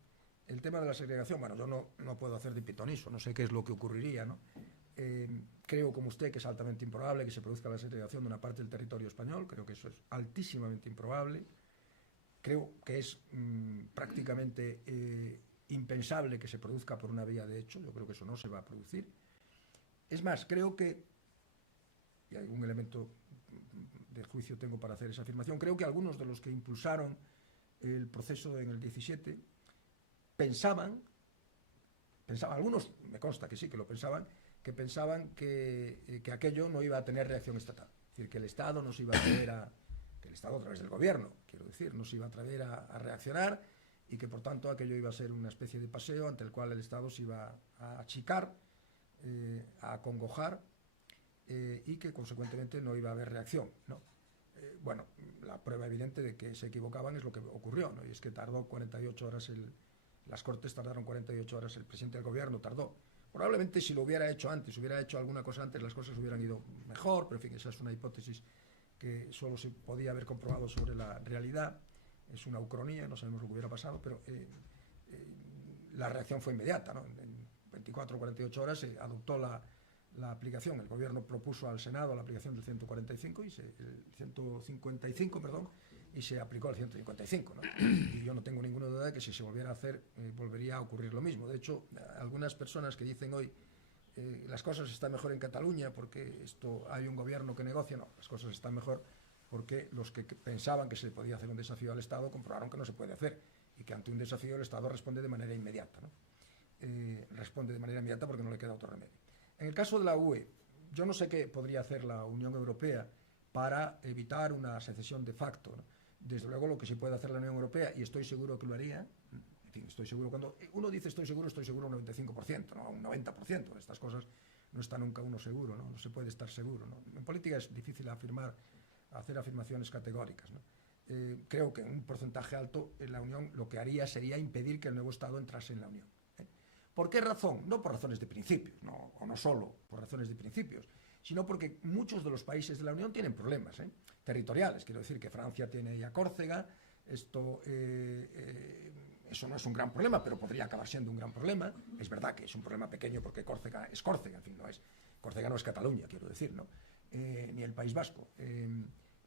El tema de la segregación, bueno, yo no puedo hacer de pitoniso, no sé qué es lo que ocurriría, ¿no? Creo, como usted, que es altamente improbable que se produzca la segregación de una parte del territorio español. Creo que eso es altísimamente improbable. Creo que es prácticamente impensable que se produzca por una vía de hecho. Yo creo que eso no se va a producir. Es más, creo que, y algún elemento de juicio tengo para hacer esa afirmación, creo que algunos de los que impulsaron el proceso en el 17 pensaban, algunos me consta que sí, que lo pensaban, que aquello no iba a tener reacción estatal. Es decir, que el Estado no se iba a atrever que el Estado a través del gobierno, quiero decir, no se iba a atrever a reaccionar, y que por tanto aquello iba a ser una especie de paseo ante el cual el Estado se iba a achicar, a acongojar, y que consecuentemente no iba a haber reacción, ¿no? Bueno, la prueba evidente de que se equivocaban es lo que ocurrió, ¿no? Y es que tardó 48 horas las Cortes tardaron 48 horas, el presidente del gobierno tardó. Probablemente si lo hubiera hecho antes, hubiera hecho alguna cosa antes, las cosas hubieran ido mejor, pero en fin, esa es una hipótesis que solo se podía haber comprobado sobre la realidad. Es una ucronía, no sabemos lo que hubiera pasado, pero la reacción fue inmediata, ¿no? En 24 o 48 horas se adoptó la aplicación. El gobierno propuso al Senado la aplicación del 145 el 155, perdón, y se aplicó el 155, ¿no? Y yo no tengo ninguna duda de que si se volviera a hacer, volvería a ocurrir lo mismo. De hecho, algunas personas que dicen hoy las cosas están mejor en Cataluña porque hay un gobierno que negocia, no, las cosas están mejor porque los que pensaban que se podía hacer un desafío al Estado comprobaron que no se puede hacer, y que ante un desafío el Estado responde de manera inmediata, ¿no? Responde de manera inmediata porque no le queda otro remedio. En el caso de la UE, yo no sé qué podría hacer la Unión Europea para evitar una secesión de facto, ¿no? Desde luego lo que sí puede hacer la Unión Europea, y estoy seguro que lo haría, en fin, estoy seguro, cuando uno dice estoy seguro un 95%, ¿no? Un 90%, de estas cosas no está nunca uno seguro, ¿no? No se puede estar seguro, ¿no? En política es difícil hacer afirmaciones categóricas, ¿no? Creo que en un porcentaje alto la Unión lo que haría sería impedir que el nuevo Estado entrase en la Unión. ¿Por qué razón? No por razones de principios, o no solo por razones de principios, sino porque muchos de los países de la Unión tienen problemas territoriales. Quiero decir que Francia tiene ya Córcega, eso no es un gran problema, pero podría acabar siendo un gran problema. Es verdad que es un problema pequeño porque Córcega es Córcega, en fin, Córcega no es Cataluña, quiero decir, ¿no? Ni el País Vasco.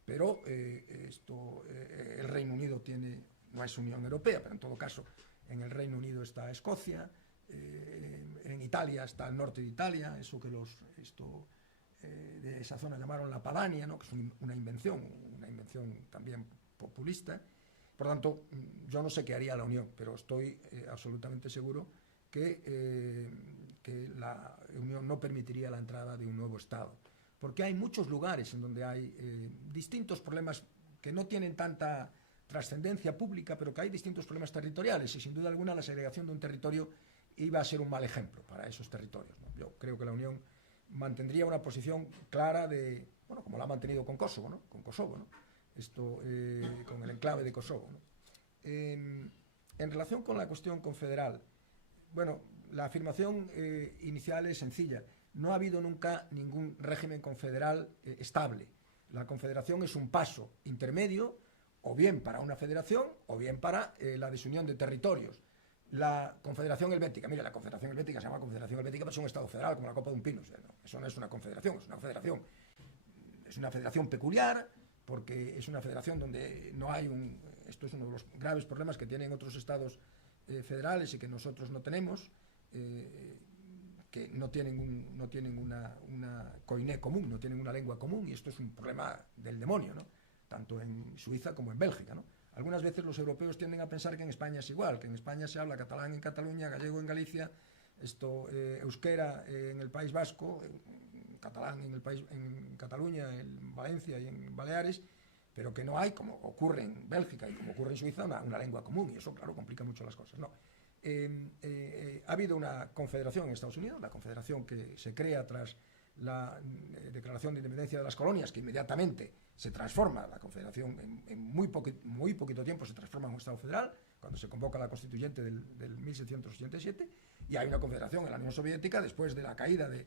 Pero el Reino Unido no es Unión Europea, pero en todo caso en el Reino Unido está Escocia, en Italia está el norte de Italia, eso que de esa zona llamaron la Padania, ¿no? Que es una invención también populista, Por tanto, yo no sé qué haría la Unión, pero estoy absolutamente seguro que la Unión no permitiría la entrada de un nuevo Estado. Porque hay muchos lugares en donde hay distintos problemas que no tienen tanta trascendencia pública, pero que hay distintos problemas territoriales, y sin duda alguna la segregación de un territorio iba a ser un mal ejemplo para esos territorios, ¿no? Yo creo que la Unión mantendría una posición clara de, bueno, como la ha mantenido con Kosovo, ¿no? Con Kosovo, ¿no? Con el enclave de Kosovo, ¿no? En relación con la cuestión confederal, bueno, la afirmación inicial es sencilla. No ha habido nunca ningún régimen confederal estable. La confederación es un paso intermedio, o bien para una federación, o bien para la desunión de territorios. La Confederación Helvética, mire, la Confederación Helvética se llama Confederación Helvética, pero es un Estado federal, como la Copa de un Pino. O sea, no, eso no es una confederación, es una federación. Es una federación peculiar, porque es una federación donde no hay un... Esto es uno de los graves problemas que tienen otros estados federales y que nosotros no tenemos, que no tienen una koiné común, no tienen una lengua común, y esto es un problema del demonio, ¿no? Tanto en Suiza como en Bélgica, ¿no? Algunas veces los europeos tienden a pensar que en España es igual, que en España se habla catalán en Cataluña, gallego en Galicia, euskera en el País Vasco, catalán en Cataluña, en Valencia y en Baleares, pero que no hay, como ocurre en Bélgica y como ocurre en Suiza, una lengua común, y eso, claro, complica mucho las cosas, ¿no? Ha habido una confederación en Estados Unidos, la confederación que se crea tras la Declaración de Independencia de las Colonias, que inmediatamente se transforma, la confederación en muy poquito tiempo se transforma en un Estado federal, cuando se convoca la constituyente del 1787, y hay una confederación en la Unión Soviética después de la caída del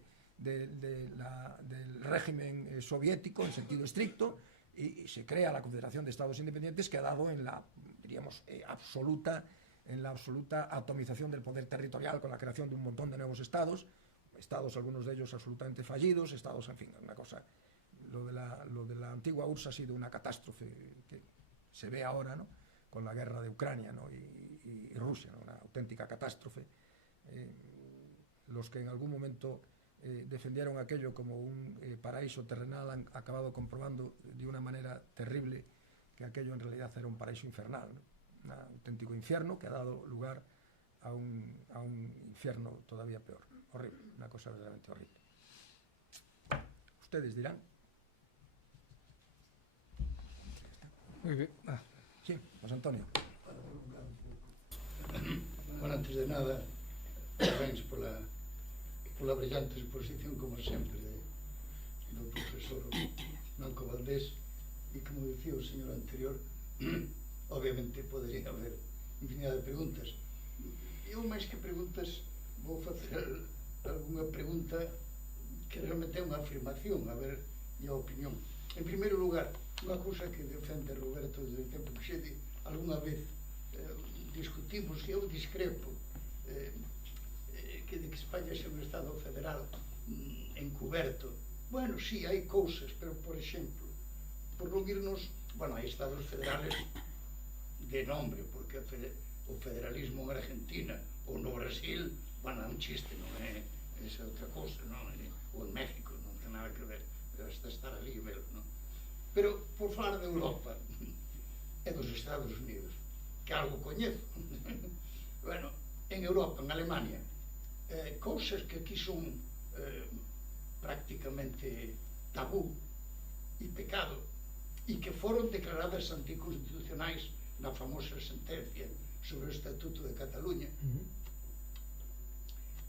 régimen soviético en sentido estricto, y se crea la Confederación de Estados Independientes, que ha dado en la, diríamos, absoluta atomización del poder territorial, con la creación de un montón de nuevos estados, algunos de ellos absolutamente fallidos, estados, en fin, una cosa. Lo de la antigua URSS ha sido una catástrofe que se ve ahora, ¿no? Con la guerra de Ucrania, ¿no? y Rusia, ¿no? Una auténtica catástrofe. Los que en algún momento defendieron aquello como un paraíso terrenal han acabado comprobando de una manera terrible que aquello en realidad era un paraíso infernal, ¿no? Un auténtico infierno que ha dado lugar a un infierno todavía peor. Horrible, una cosa verdaderamente horrible. Ustedes dirán. Muy bien. Sí, José Antonio. Bueno, antes de nada, parabéns pola brillante exposición, como sempre, do profesor Blanco Valdés, e como dicía o señor anterior, obviamente podería haber infinidad de preguntas. Eu, máis que preguntas, vou facer algunha pregunta que realmente é unha afirmación, a ver, e a opinión. En primeiro lugar, unha cousa que defende Roberto desde o tempo que xede, algunha vez discutimos, e eu discrepo, que de que España é un Estado federal encuberto. Bueno, sí, hai cousas, pero, por exemplo, por non irnos, bueno, hai Estados federales de nombre, porque o federalismo en Argentina ou no Brasil, bueno, é un chiste, non é? Esa é outra cousa, non? Ou en México, non ten nada que ver, pero hasta estar ali, non? Pero, por falar de Europa, e dos Estados Unidos, que algo coñezo, bueno, en Europa, en Alemania, cousas que aquí son prácticamente tabú e pecado, e que foron declaradas anticonstitucionais na famosa sentencia sobre o Estatuto de Cataluña.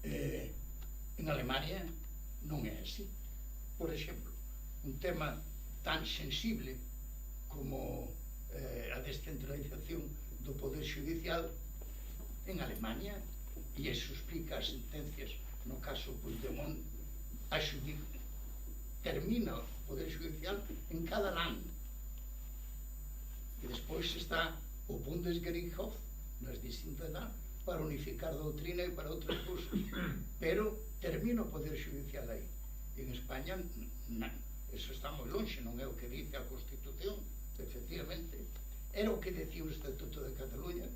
En Alemania non é así. Por exemplo, un tema tan sensible como a descentralización do poder judicial en Alemania, e iso explica as sentencias no caso Puigdemont, termina o poder judicial en cada land, e despois está o Bundesgerichtshof nas distintas land para unificar doutrina e para outras cousas, pero termina o poder judicial aí. En España non, eso está moi longe, non é o que dice a Constitución, efectivamente, era o que decía o Estatuto de Cataluña.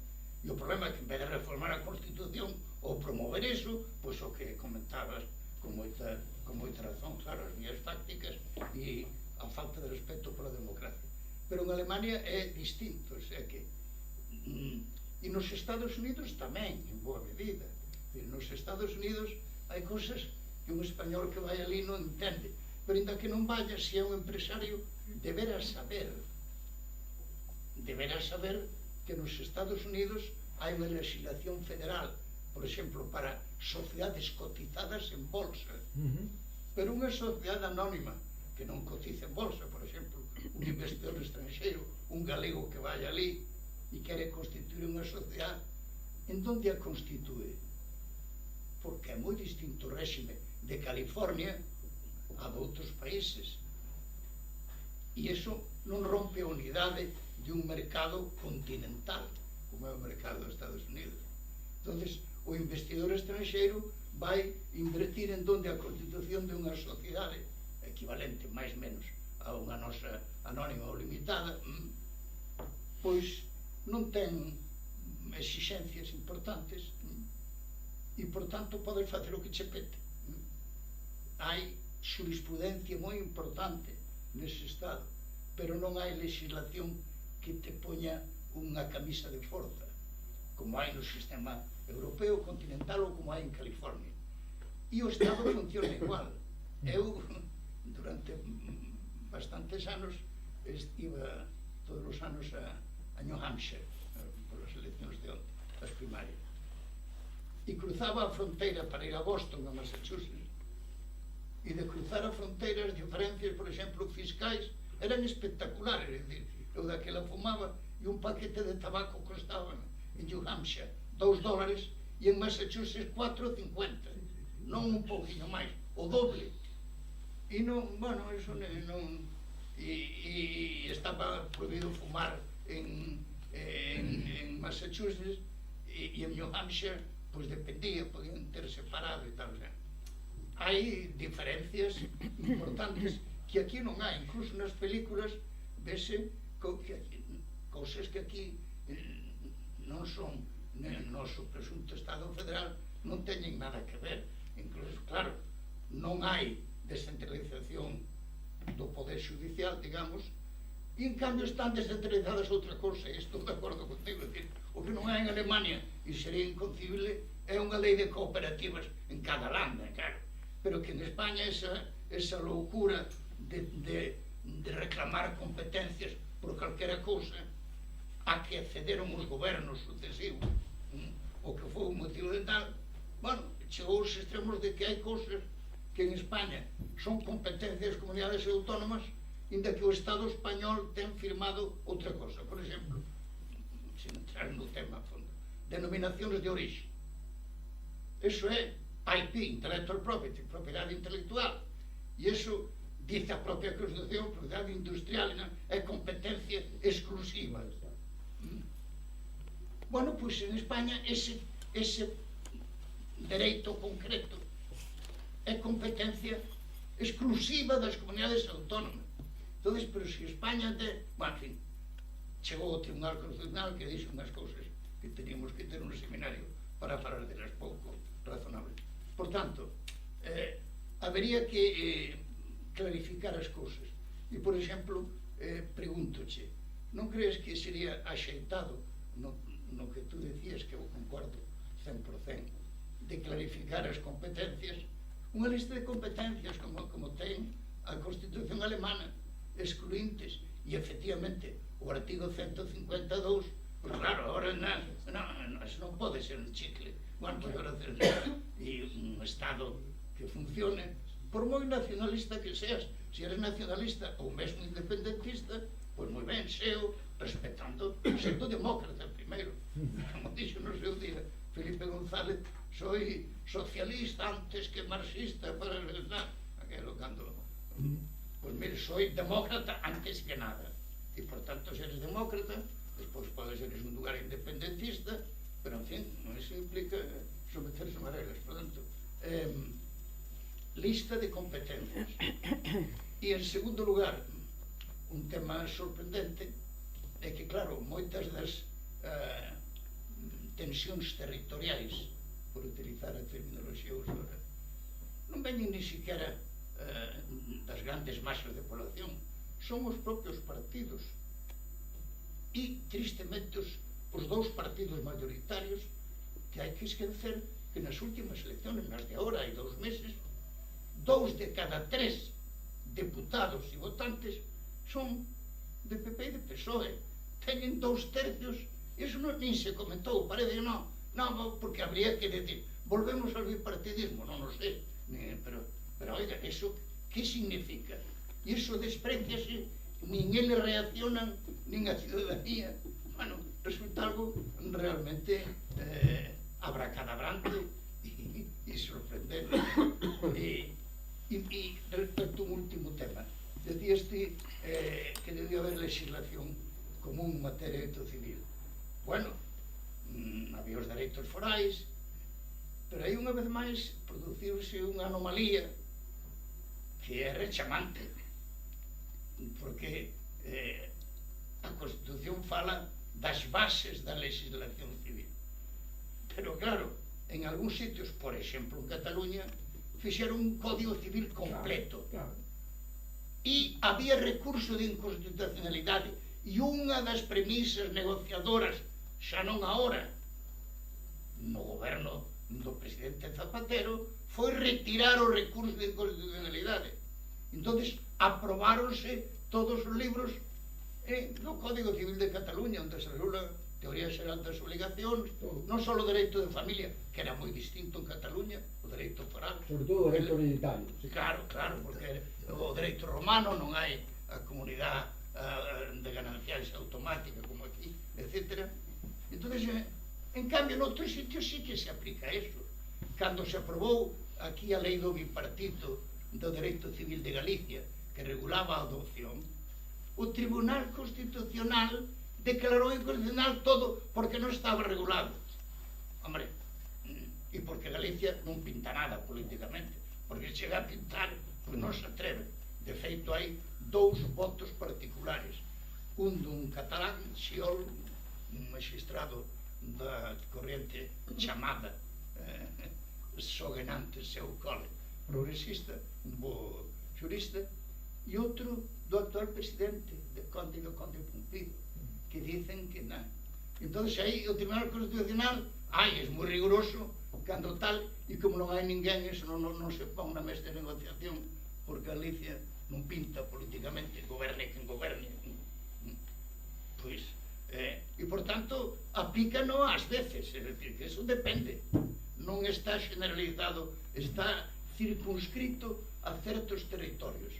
E o problema é que, en vez de reformar a Constitución ou promover eso, pois o que comentabas con moita razón, claro, as vías tácticas e a falta de respeto pola democracia. Pero en Alemania é distinto, é que E nos Estados Unidos tamén, en boa medida. Nos Estados Unidos hai cosas que un español que vai ali non entende, pero ainda que non vaya, se é un empresario, deberá saber que nos Estados Unidos hai unha legislación federal, por exemplo, para sociedades cotizadas en bolsa, pero unha sociedade anónima que non cotiza en bolsa, por exemplo, un investidor estranxeiro, un galego que vai ali e quere constituir unha sociedade, en donde a constitúe? Porque é moi distinto o réxime de California a de outros países, e iso non rompe a unidade de un mercado continental como é o mercado dos Estados Unidos. Entonces, o investidor estranxeiro vai invertir en donde a constitución de unha sociedade equivalente, máis menos, a unha nosa anónima ou limitada, pois non ten exixencias importantes e, por tanto, podes facer o que che pete. Hai xurisprudencia moi importante nese estado, pero non hai legislación que te poña unha camisa de forza, como hai no sistema europeo, continental, ou como hai en California. E o Estado funciona igual. Eu, durante bastantes anos, iba todos os anos a New Hampshire, por as eleccións de onte, as primarias, e cruzaba a fronteira para ir a Boston, a Massachusetts, e de cruzar a fronteira as diferencias, por exemplo, fiscais, eran espectaculares. É dicir, eu daquela fumaba e un paquete de tabaco costaba en New Hampshire $2 e en Massachusetts $4,50, non un pouquinho máis, o doble. E non, bueno, eso non... E estaba prohibido fumar en Massachusetts e en New Hampshire, pois dependía, podían ter separado e tal. Hai diferencias importantes que aquí non hai, incluso nas películas vese cousas que aquí non son no noso presunto Estado federal, non teñen nada que ver. Incluso, claro, non hai descentralización do poder judicial, digamos, e en cambio están descentralizadas outra cousa, e estou de acordo contigo. O que non hai en Alemania, e sería inconcebible, é unha lei de cooperativas en cada landa, claro, pero que en España esa loucura de reclamar competencias por calquera cousa a que accederon os gobernos sucesivos, o que foi o motivo de tal, bueno, chegou aos extremos de que hai cousas que en España son competencias das comunidades autónomas, inda que o Estado español ten firmado outra cosa. Por exemplo, sin entrar no tema a fondo, denominacións de orixe. Eso é IP, Intellectual Property, propiedade intelectual. E eso, dice a propia Constitución, propiedade industrial, é competencia exclusiva. Bueno, pois en España ese dereito concreto é competencia exclusiva das comunidades autónomas. Entón, pero se España bueno, en fin, chegou ao Tribunal Constitucional que dixo unhas cousas que teníamos que ter un seminario para falar delas pouco razonables. Por tanto, habería que clarificar as cousas. E, por exemplo, pregúntoche, non crees que sería axeitado no que tú decías, que eu concordo 100%, de clarificar as competencias, unha lista de competencias como ten a Constitución alemana, excluintes, e efectivamente o artigo 152, pues claro, ahora eso non pode ser un chicle. Bueno, pues ahora e un Estado que funcione, por moi nacionalista que seas, se eres nacionalista ou mesmo independentista, pois moi ben, seo respetando, sendo demócrata primeiro, como dixo no seu día Felipe González, soy socialista antes que marxista, para aquelo cando, pois mire, soy demócrata antes que nada, e por tanto se eres demócrata, despois podes ser un lugar independentista, pero en fin, eso implica someterse a reglas. Por tanto, lista de competencias. E en segundo lugar, un tema sorprendente é que, claro, moitas das tensións territoriais, por utilizar a terminoloxía usada, non veñen ni siquiera das grandes masas de población, son os propios partidos. E, tristemente, os dous partidos mayoritarios, que hai que esquecer que nas últimas elecciones, nas de ahora, hai 2 meses, 2 de cada 3 deputados e votantes son de PP e de PSOE. Teñen 2 tercios, iso non, nin se comentou, parece que non, porque habría que decir, volvemos ao bipartidismo, non o sei, pero oiga, eso, que significa? Iso despreciase, nin eles reaccionan, nin a ciudadanía. Bueno, resulta algo realmente abracadabrante e sorprendente. E respecto a un último tema, decíaste que debía haber legislación común en materia de dereito civil. Bueno, había os dereitos forais, pero aí unha vez máis produciuse unha anomalía que é rechamante, porque a Constitución fala das bases da legislación civil, pero claro, en algúns sitios, por exemplo en Cataluña, fixeron un código civil completo, e había recurso de inconstitucionalidade, e unha das premisas negociadoras, xa non agora, no goberno do presidente Zapatero, foi retirar o recurso de inconstitucionalidade. Entonces aprobáronse todos os libros no Código Civil de Cataluña, onde se regula teoría xeral das obligacións, non só o dereito de familia, que era moi distinto en Cataluña, o dereito foral, sobre todo o dereito hereditario. Claro, porque o dereito romano non hai a comunidade de gananciais automática como aquí, etc. Entonces, en cambio, noutros sitios sí que se aplica eso. Cando se aprobou aquí a lei do bipartito do dereito civil de Galicia, que regulaba a adopción, o Tribunal Constitucional declarou inconstitucional todo porque non estaba regulado. Hombre, e porque Galicia non pinta nada políticamente, porque chega a pintar, pois non se atreve. De feito, hai 2 votos particulares, un dun catalán, Xiol, un magistrado da corriente chamada Soguenante seu cole progresista, un bo xurista, e outro do actual presidente de Conde Pumpido, que dicen que non. Entón, aí o Tribunal Constitucional é moi riguroso cando tal, e como non hai ninguén, eso non se pon na mesa de negociación, porque Galicia non pinta políticamente, goberne quen goberne. Pois, e por tanto, aplícano ás veces, é dicir, que eso depende. Non está generalizado, está circunscrito a certos territorios.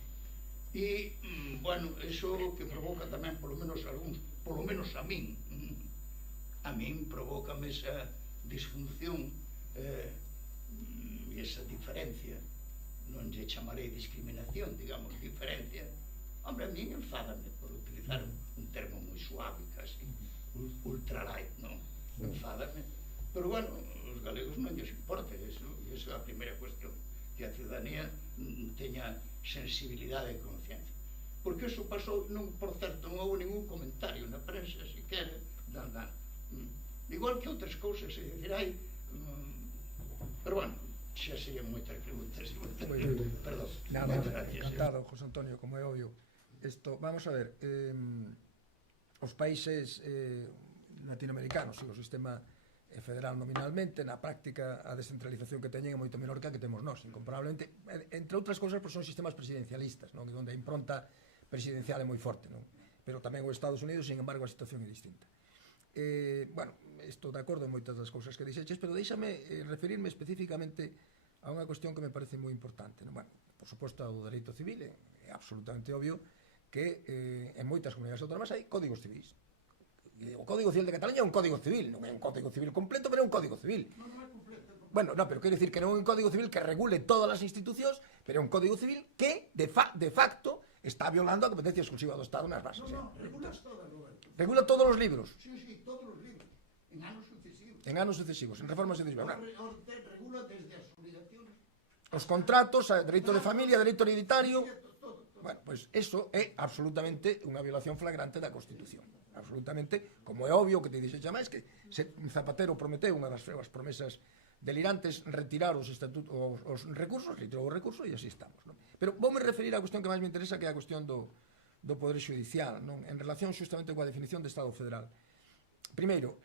E, bueno, eso que provoca tamén, polo menos a min provócame esa disfunción e esa diferencia, non lle chamarei discriminación, digamos, diferencia. Hombre, a min enfádame, por utilizar un termo moi suave, casi ultralight, non? Enfádame. Pero, bueno, os galegos non lles importa eso, e esa é a primeira cuestión, que a ciudadanía teña sensibilidade e conciencia. Porque eso pasou, por certo, non houve ningún comentario na prensa, sequera, igual que outras cousas, é dicir, pero, bueno, xa serían moitas preguntas. Perdón. Nada, encantado, José Antonio, como é obvio. Vamos a ver, os países latinoamericanos e o sistema federal nominalmente, na práctica a descentralización que teñen é moito menor que a que temos nós, incomparablemente, entre outras cousas, son sistemas presidencialistas, non? Onde a impronta presidencial é moi forte, non? Pero tamén os Estados Unidos, sin embargo, a situación é distinta. Bueno, estou de acordo en moitas das cousas que dixeches, pero deixame referirme especificamente a unha cuestión que me parece moi importante, non? Bueno, por suposto, o dereito civil é absolutamente obvio que en moitas comunidades autónomas hai códigos civis. O Código Civil de Cataluña é un código civil, non é un código civil completo, pero é un código civil. Bueno, non, pero quero dicir que non é un código civil que regule todas as institucións, pero é un código civil que, de facto, está violando a competencia exclusiva do Estado nas bases. Regulas todas, Roberto. Regula todos os libros. Sí, todos os libros, en anos sucesivos. En anos sucesivos, en reformas sucesivas. Regula desde as obligacións. Os contratos, dereito de familia, dereito hereditario. Bueno, pois eso é absolutamente unha violación flagrante da Constitución. Absolutamente, como é obvio que te dixe xa máis, que Zapatero prometeu unha das promesas delirantes retirar os recursos, retirou os recursos e así estamos, non? Pero voume referir á cuestión que máis me interesa, que é a cuestión do Poder Xudicial, non? En relación xustamente coa definición de Estado Federal. primeiro,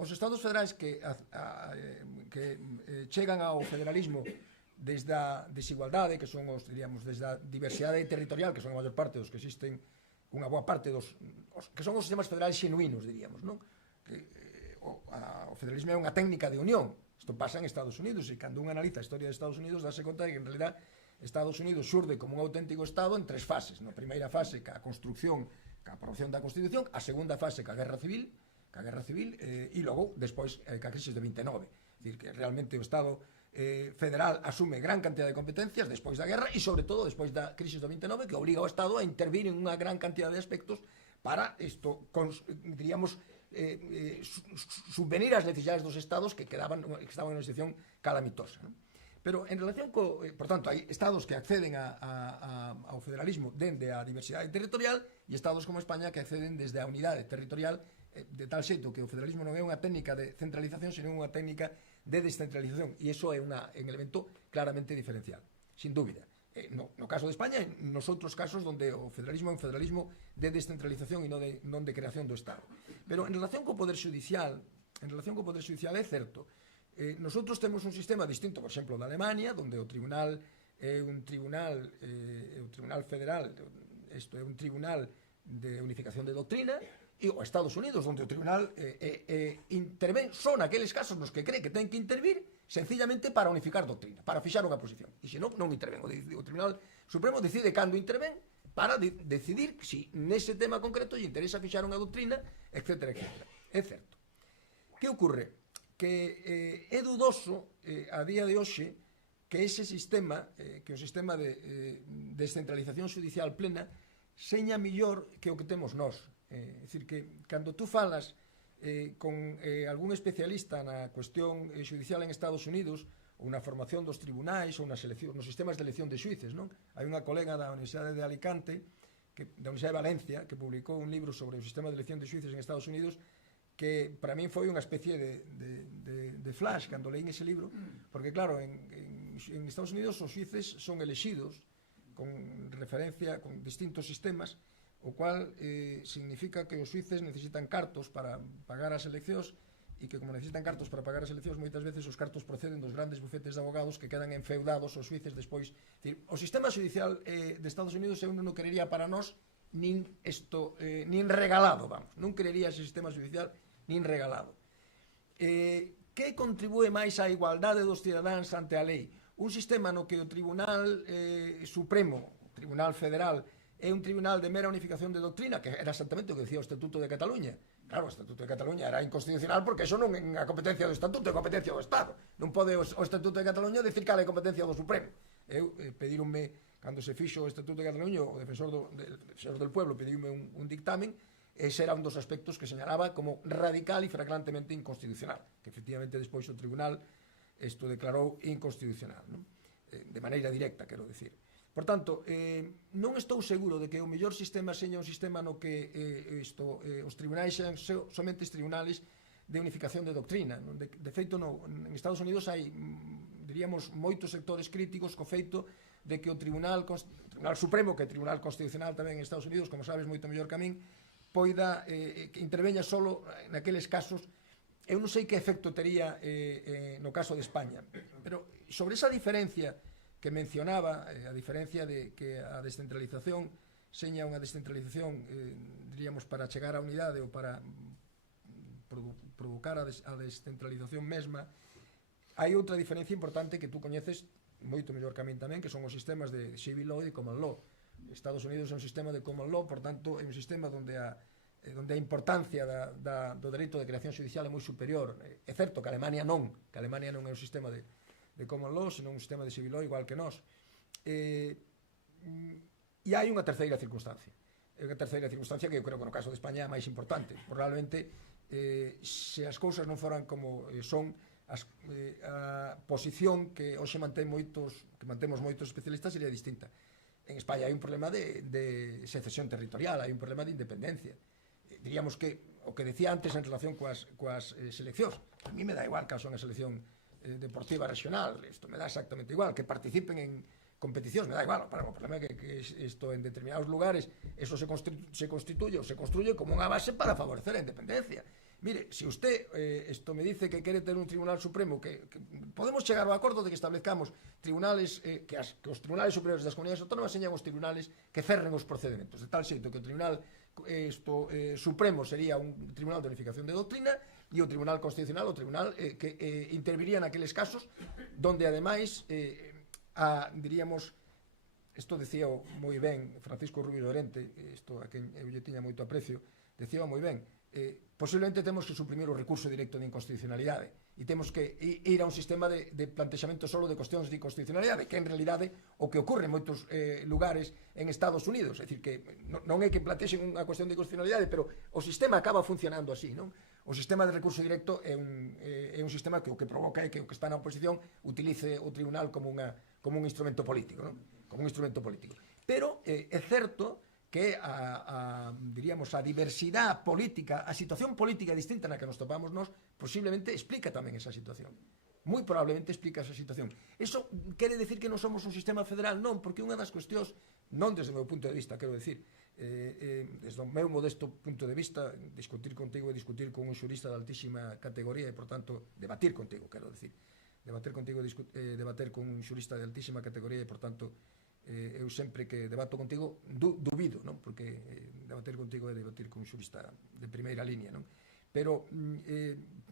os estados federais que chegan ao federalismo desde a desigualdade, que son os, diríamos, desde a diversidade territorial, que son a maior parte dos que existen, unha boa parte dos que son os sistemas federais xenuínos, diríamos, non? Que o federalismo é unha técnica de unión. Isto pasa en Estados Unidos, e cando un analiza a historia de Estados Unidos dáse conta de que en realidad Estados Unidos xurde como un auténtico estado en 3 fases. Na primeira fase, ca construcción, ca aprobación da Constitución; a segunda fase, ca guerra civil, e logo, despois, ca crisis de 29. É dicir, que realmente o Estado federal asume gran cantidad de competencias despois da guerra e, sobre todo, despois da crisis do 29, que obriga ao Estado a intervir en unha gran cantidad de aspectos para isto, diríamos, subvenir as necesidades dos estados que estaban en unha situación calamitosa, non? Pero en relación por tanto, hai estados que acceden ao federalismo dende a diversidade territorial e estados como España que acceden desde a unidade territorial, de tal xeito que o federalismo non é unha técnica de centralización, sino unha técnica de descentralización, e iso é un elemento claramente diferencial, sin dúbida. No caso de España, e nos outros casos onde o federalismo é un federalismo de descentralización e non de creación do Estado. Pero en relación co Poder Judicial, é certo. Nosotros temos un sistema distinto, por exemplo, da Alemania, onde o tribunal é un tribunal federal, isto é un tribunal de unificación de doctrina, e o Estados Unidos, onde o tribunal intervén só naqueles casos nos que cree que ten que intervir, sencillamente para unificar doctrina, para fixar unha posición. E se non intervén. O Tribunal Supremo decide cando intervén para decidir si nese tema concreto lle interesa fixar unha doctrina, etc. É certo. Que ocorre? Que é dudoso a día de hoxe que ese sistema, que o sistema de descentralización judicial plena seña millor que o que temos nós. É dicir, que cando tú falas con algún especialista na cuestión judicial en Estados Unidos, ou na formación dos tribunais, ou nos sistemas de elección de xuíces, non? Hai unha colega da Universidade de Alicante, da Universidade de Valencia, que publicou un libro sobre o sistema de elección de xuíces en Estados Unidos, que para min foi unha especie de flash cando leín ese libro, porque claro, en Estados Unidos os xuíces son elexidos con referencia con distintos sistemas, o cual significa que os xuíces necesitan cartos para pagar as eleccións, e que como necesitan cartos para pagar as eleccións, moitas veces os cartos proceden dos grandes bufetes de abogados que quedan enfeudados aos xuíces despois. O sistema judicial de Estados Unidos eu non querería para nós nin regalado, vamos, non querería ese sistema judicial nin regalado. Que contribúe máis á igualdade dos cidadáns ante a lei? Un sistema no que o Tribunal Supremo, o Tribunal Federal, é un tribunal de mera unificación de doctrina, que era exactamente o que decía o Estatuto de Cataluña. Claro, o Estatuto de Cataluña era inconstitucional porque eso non é a competencia do Estatuto, é competencia do Estado. Non pode o Estatuto de Cataluña decir que é a competencia do Supremo. Eu pedironme, cando se fixo o Estatuto de Cataluña, o defensor del pueblo pediume un dictamen, ese era un dos aspectos que señalaba como radical e flagrantemente inconstitucional, que efectivamente despois o tribunal isto declarou inconstitucional, non? De maneira directa, quero decir. Por tanto, non estou seguro de que o mellor sistema seña un sistema no que os tribunais sean somente tribunales de unificación de doctrina. De feito, en Estados Unidos hai, diríamos, moitos sectores críticos co feito de que o Tribunal Supremo, que é Tribunal Constitucional tamén en Estados Unidos, como sabes moito mellor que a min, poida que interveña solo naqueles casos. Eu non sei que efecto tería no caso de España, pero sobre esa diferencia que mencionaba, a diferencia de que a descentralización seña unha descentralización, diríamos, para chegar á unidade ou para provocar a descentralización mesma, hai outra diferencia importante que tú coñeces moito mellor que a min tamén, que son os sistemas de civil law e de common law. Estados Unidos é un sistema de common law, por tanto, é un sistema onde a importancia do dereito de creación judicial é moi superior. É certo que Alemania non é un sistema de common law, senón un sistema de civil law igual que nós. E hai unha terceira circunstancia. É unha terceira circunstancia que eu creo que no caso de España é máis importante. Probablemente, se as cousas non foran como son, a posición que hoxe mantemos moitos especialistas sería distinta. En España hai un problema de secesión territorial, hai un problema de independencia. Diríamos que o que decía antes en relación coas seleccións, a mí me dá igual que son a selección deportiva regional, isto me dá exactamente igual, que participen en competicións, me dá igual, o problema é que isto en determinados lugares eso se constituye ou se construye como unha base para favorecer a independencia. Mire, si usted esto me dice que quiere tener un Tribunal Supremo, que podemos chegar ao acordo de que establezcamos tribunales, que os tribunales superiores das comunidades autónomas señan os tribunales que cerren os procedementos, de tal xeito que o Tribunal Supremo sería un tribunal de unificación de doutrina e o Tribunal Constitucional o tribunal que interviría naqueles casos donde ademais diríamos, isto decía moi ben Francisco Rubio Llorente, isto a quen eu lle tiña moito aprecio, decía moi ben, posiblemente temos que suprimir o recurso directo de inconstitucionalidade e temos que ir a un sistema de plantexamento solo de cuestións de inconstitucionalidade, que en realidade o que ocorre en moitos lugares en Estados Unidos, é dicir que non é que plantexen unha cuestión de inconstitucionalidade, pero o sistema acaba funcionando así, non? O sistema de recurso directo é un sistema que o que provoca é que o que está na oposición utilice o tribunal como un instrumento político, non? Como un instrumento político. Pero é certo que diríamos, a diversidade política, a situación política distinta na que nos topamos nós, posiblemente explica tamén esa situación. Moi probablemente explica esa situación. Eso quere decir que non somos un sistema federal? Non, porque unha das cuestións, non desde o meu punto de vista, quero decir, desde o meu modesto punto de vista, discutir contigo e discutir con un xurista de altísima categoría e, por tanto, debatir contigo, quero decir, debater contigo e debater con un xurista de altísima categoría e, por tanto, eu sempre que debato contigo dubido, non? Porque debater contigo é debatir con un xurista de primeira línea, non? Pero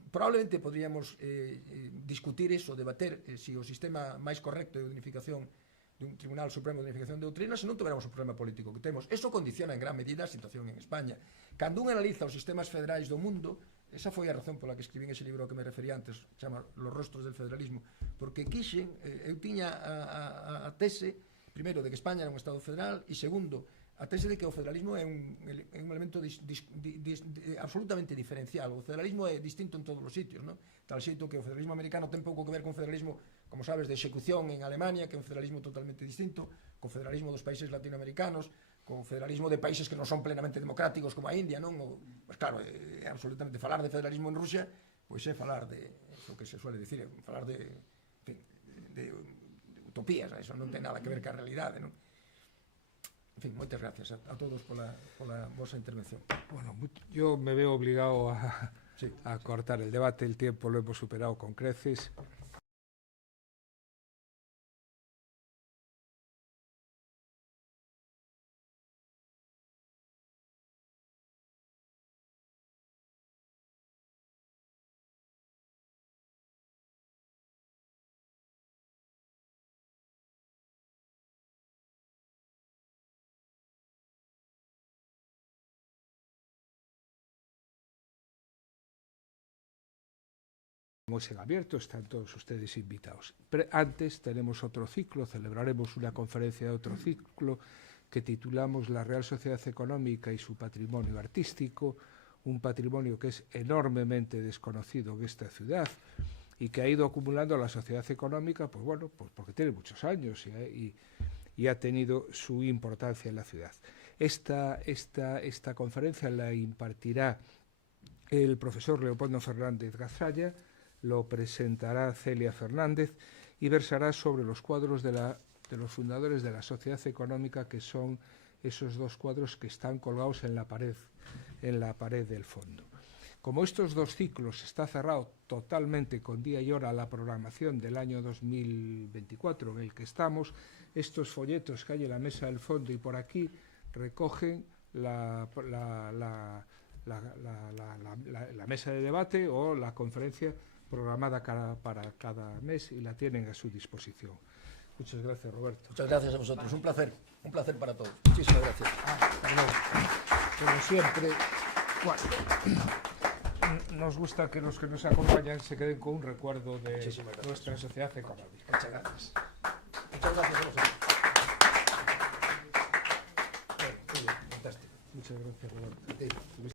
probablemente podríamos discutir eso, debater se o sistema máis correcto de unificación dun Tribunal Supremo de Unificación de Doutrina se non tuveramos o problema político que temos. Eso condiciona en gran medida a situación en España. Cando un analiza os sistemas federais do mundo, esa foi a razón pola que escribín ese libro que me refería antes, chama Los rostros del federalismo, porque quixen, eu tiña a tese, primeiro, de que España era un Estado federal, e segundo, a tese de que o federalismo é un elemento absolutamente diferencial. O federalismo é distinto en todos os sitios, non? Tal xeito que o federalismo americano ten pouco que ver con o federalismo, como sabes, de execución en Alemania, que é un federalismo totalmente distinto, co federalismo dos países latinoamericanos, co federalismo de países que non son plenamente democráticos como a India, non? Pois claro, é absolutamente falar de federalismo en Rusia, pois é falar de, o que se suele dicir, falar de utopías, eso non ten nada que ver ca realidade, non? En fin, moitas gracias a todos pola vosa intervención. Bueno, yo me veo obligado a cortar el debate, el tiempo lo hemos superado con creces. Como es en abierto, están todos ustedes invitados. Pero antes tenemos otro ciclo, celebraremos una conferencia de otro ciclo que titulamos La Real Sociedad Económica y su patrimonio artístico, un patrimonio que es enormemente desconocido en esta ciudad y que ha ido acumulando la sociedad económica, pues bueno, pues porque tiene muchos años y ha tenido su importancia en la ciudad. Esta conferencia la impartirá el profesor Leopoldo Fernández Gazalla, lo presentará Celia Fernández y versará sobre los cuadros de los fundadores de la sociedad económica, que son esos dos cuadros que están colgados en la pared del fondo. Como estos dos ciclos está cerrado totalmente con día y hora la programación del año 2024 en el que estamos, estos folletos que hay en la mesa del fondo y por aquí recogen la mesa de debate o la conferencia programada para cada mes y la tienen a su disposición. Muchas gracias, Roberto. Muchas gracias a vosotros, un placer para todos. Muchísimas gracias. Como siempre, nos gusta que los que nos acompañan se queden con un recuerdo de nuestra sociedad económica. Muchas gracias. Muchas gracias a vosotros. Muchas gracias, Roberto.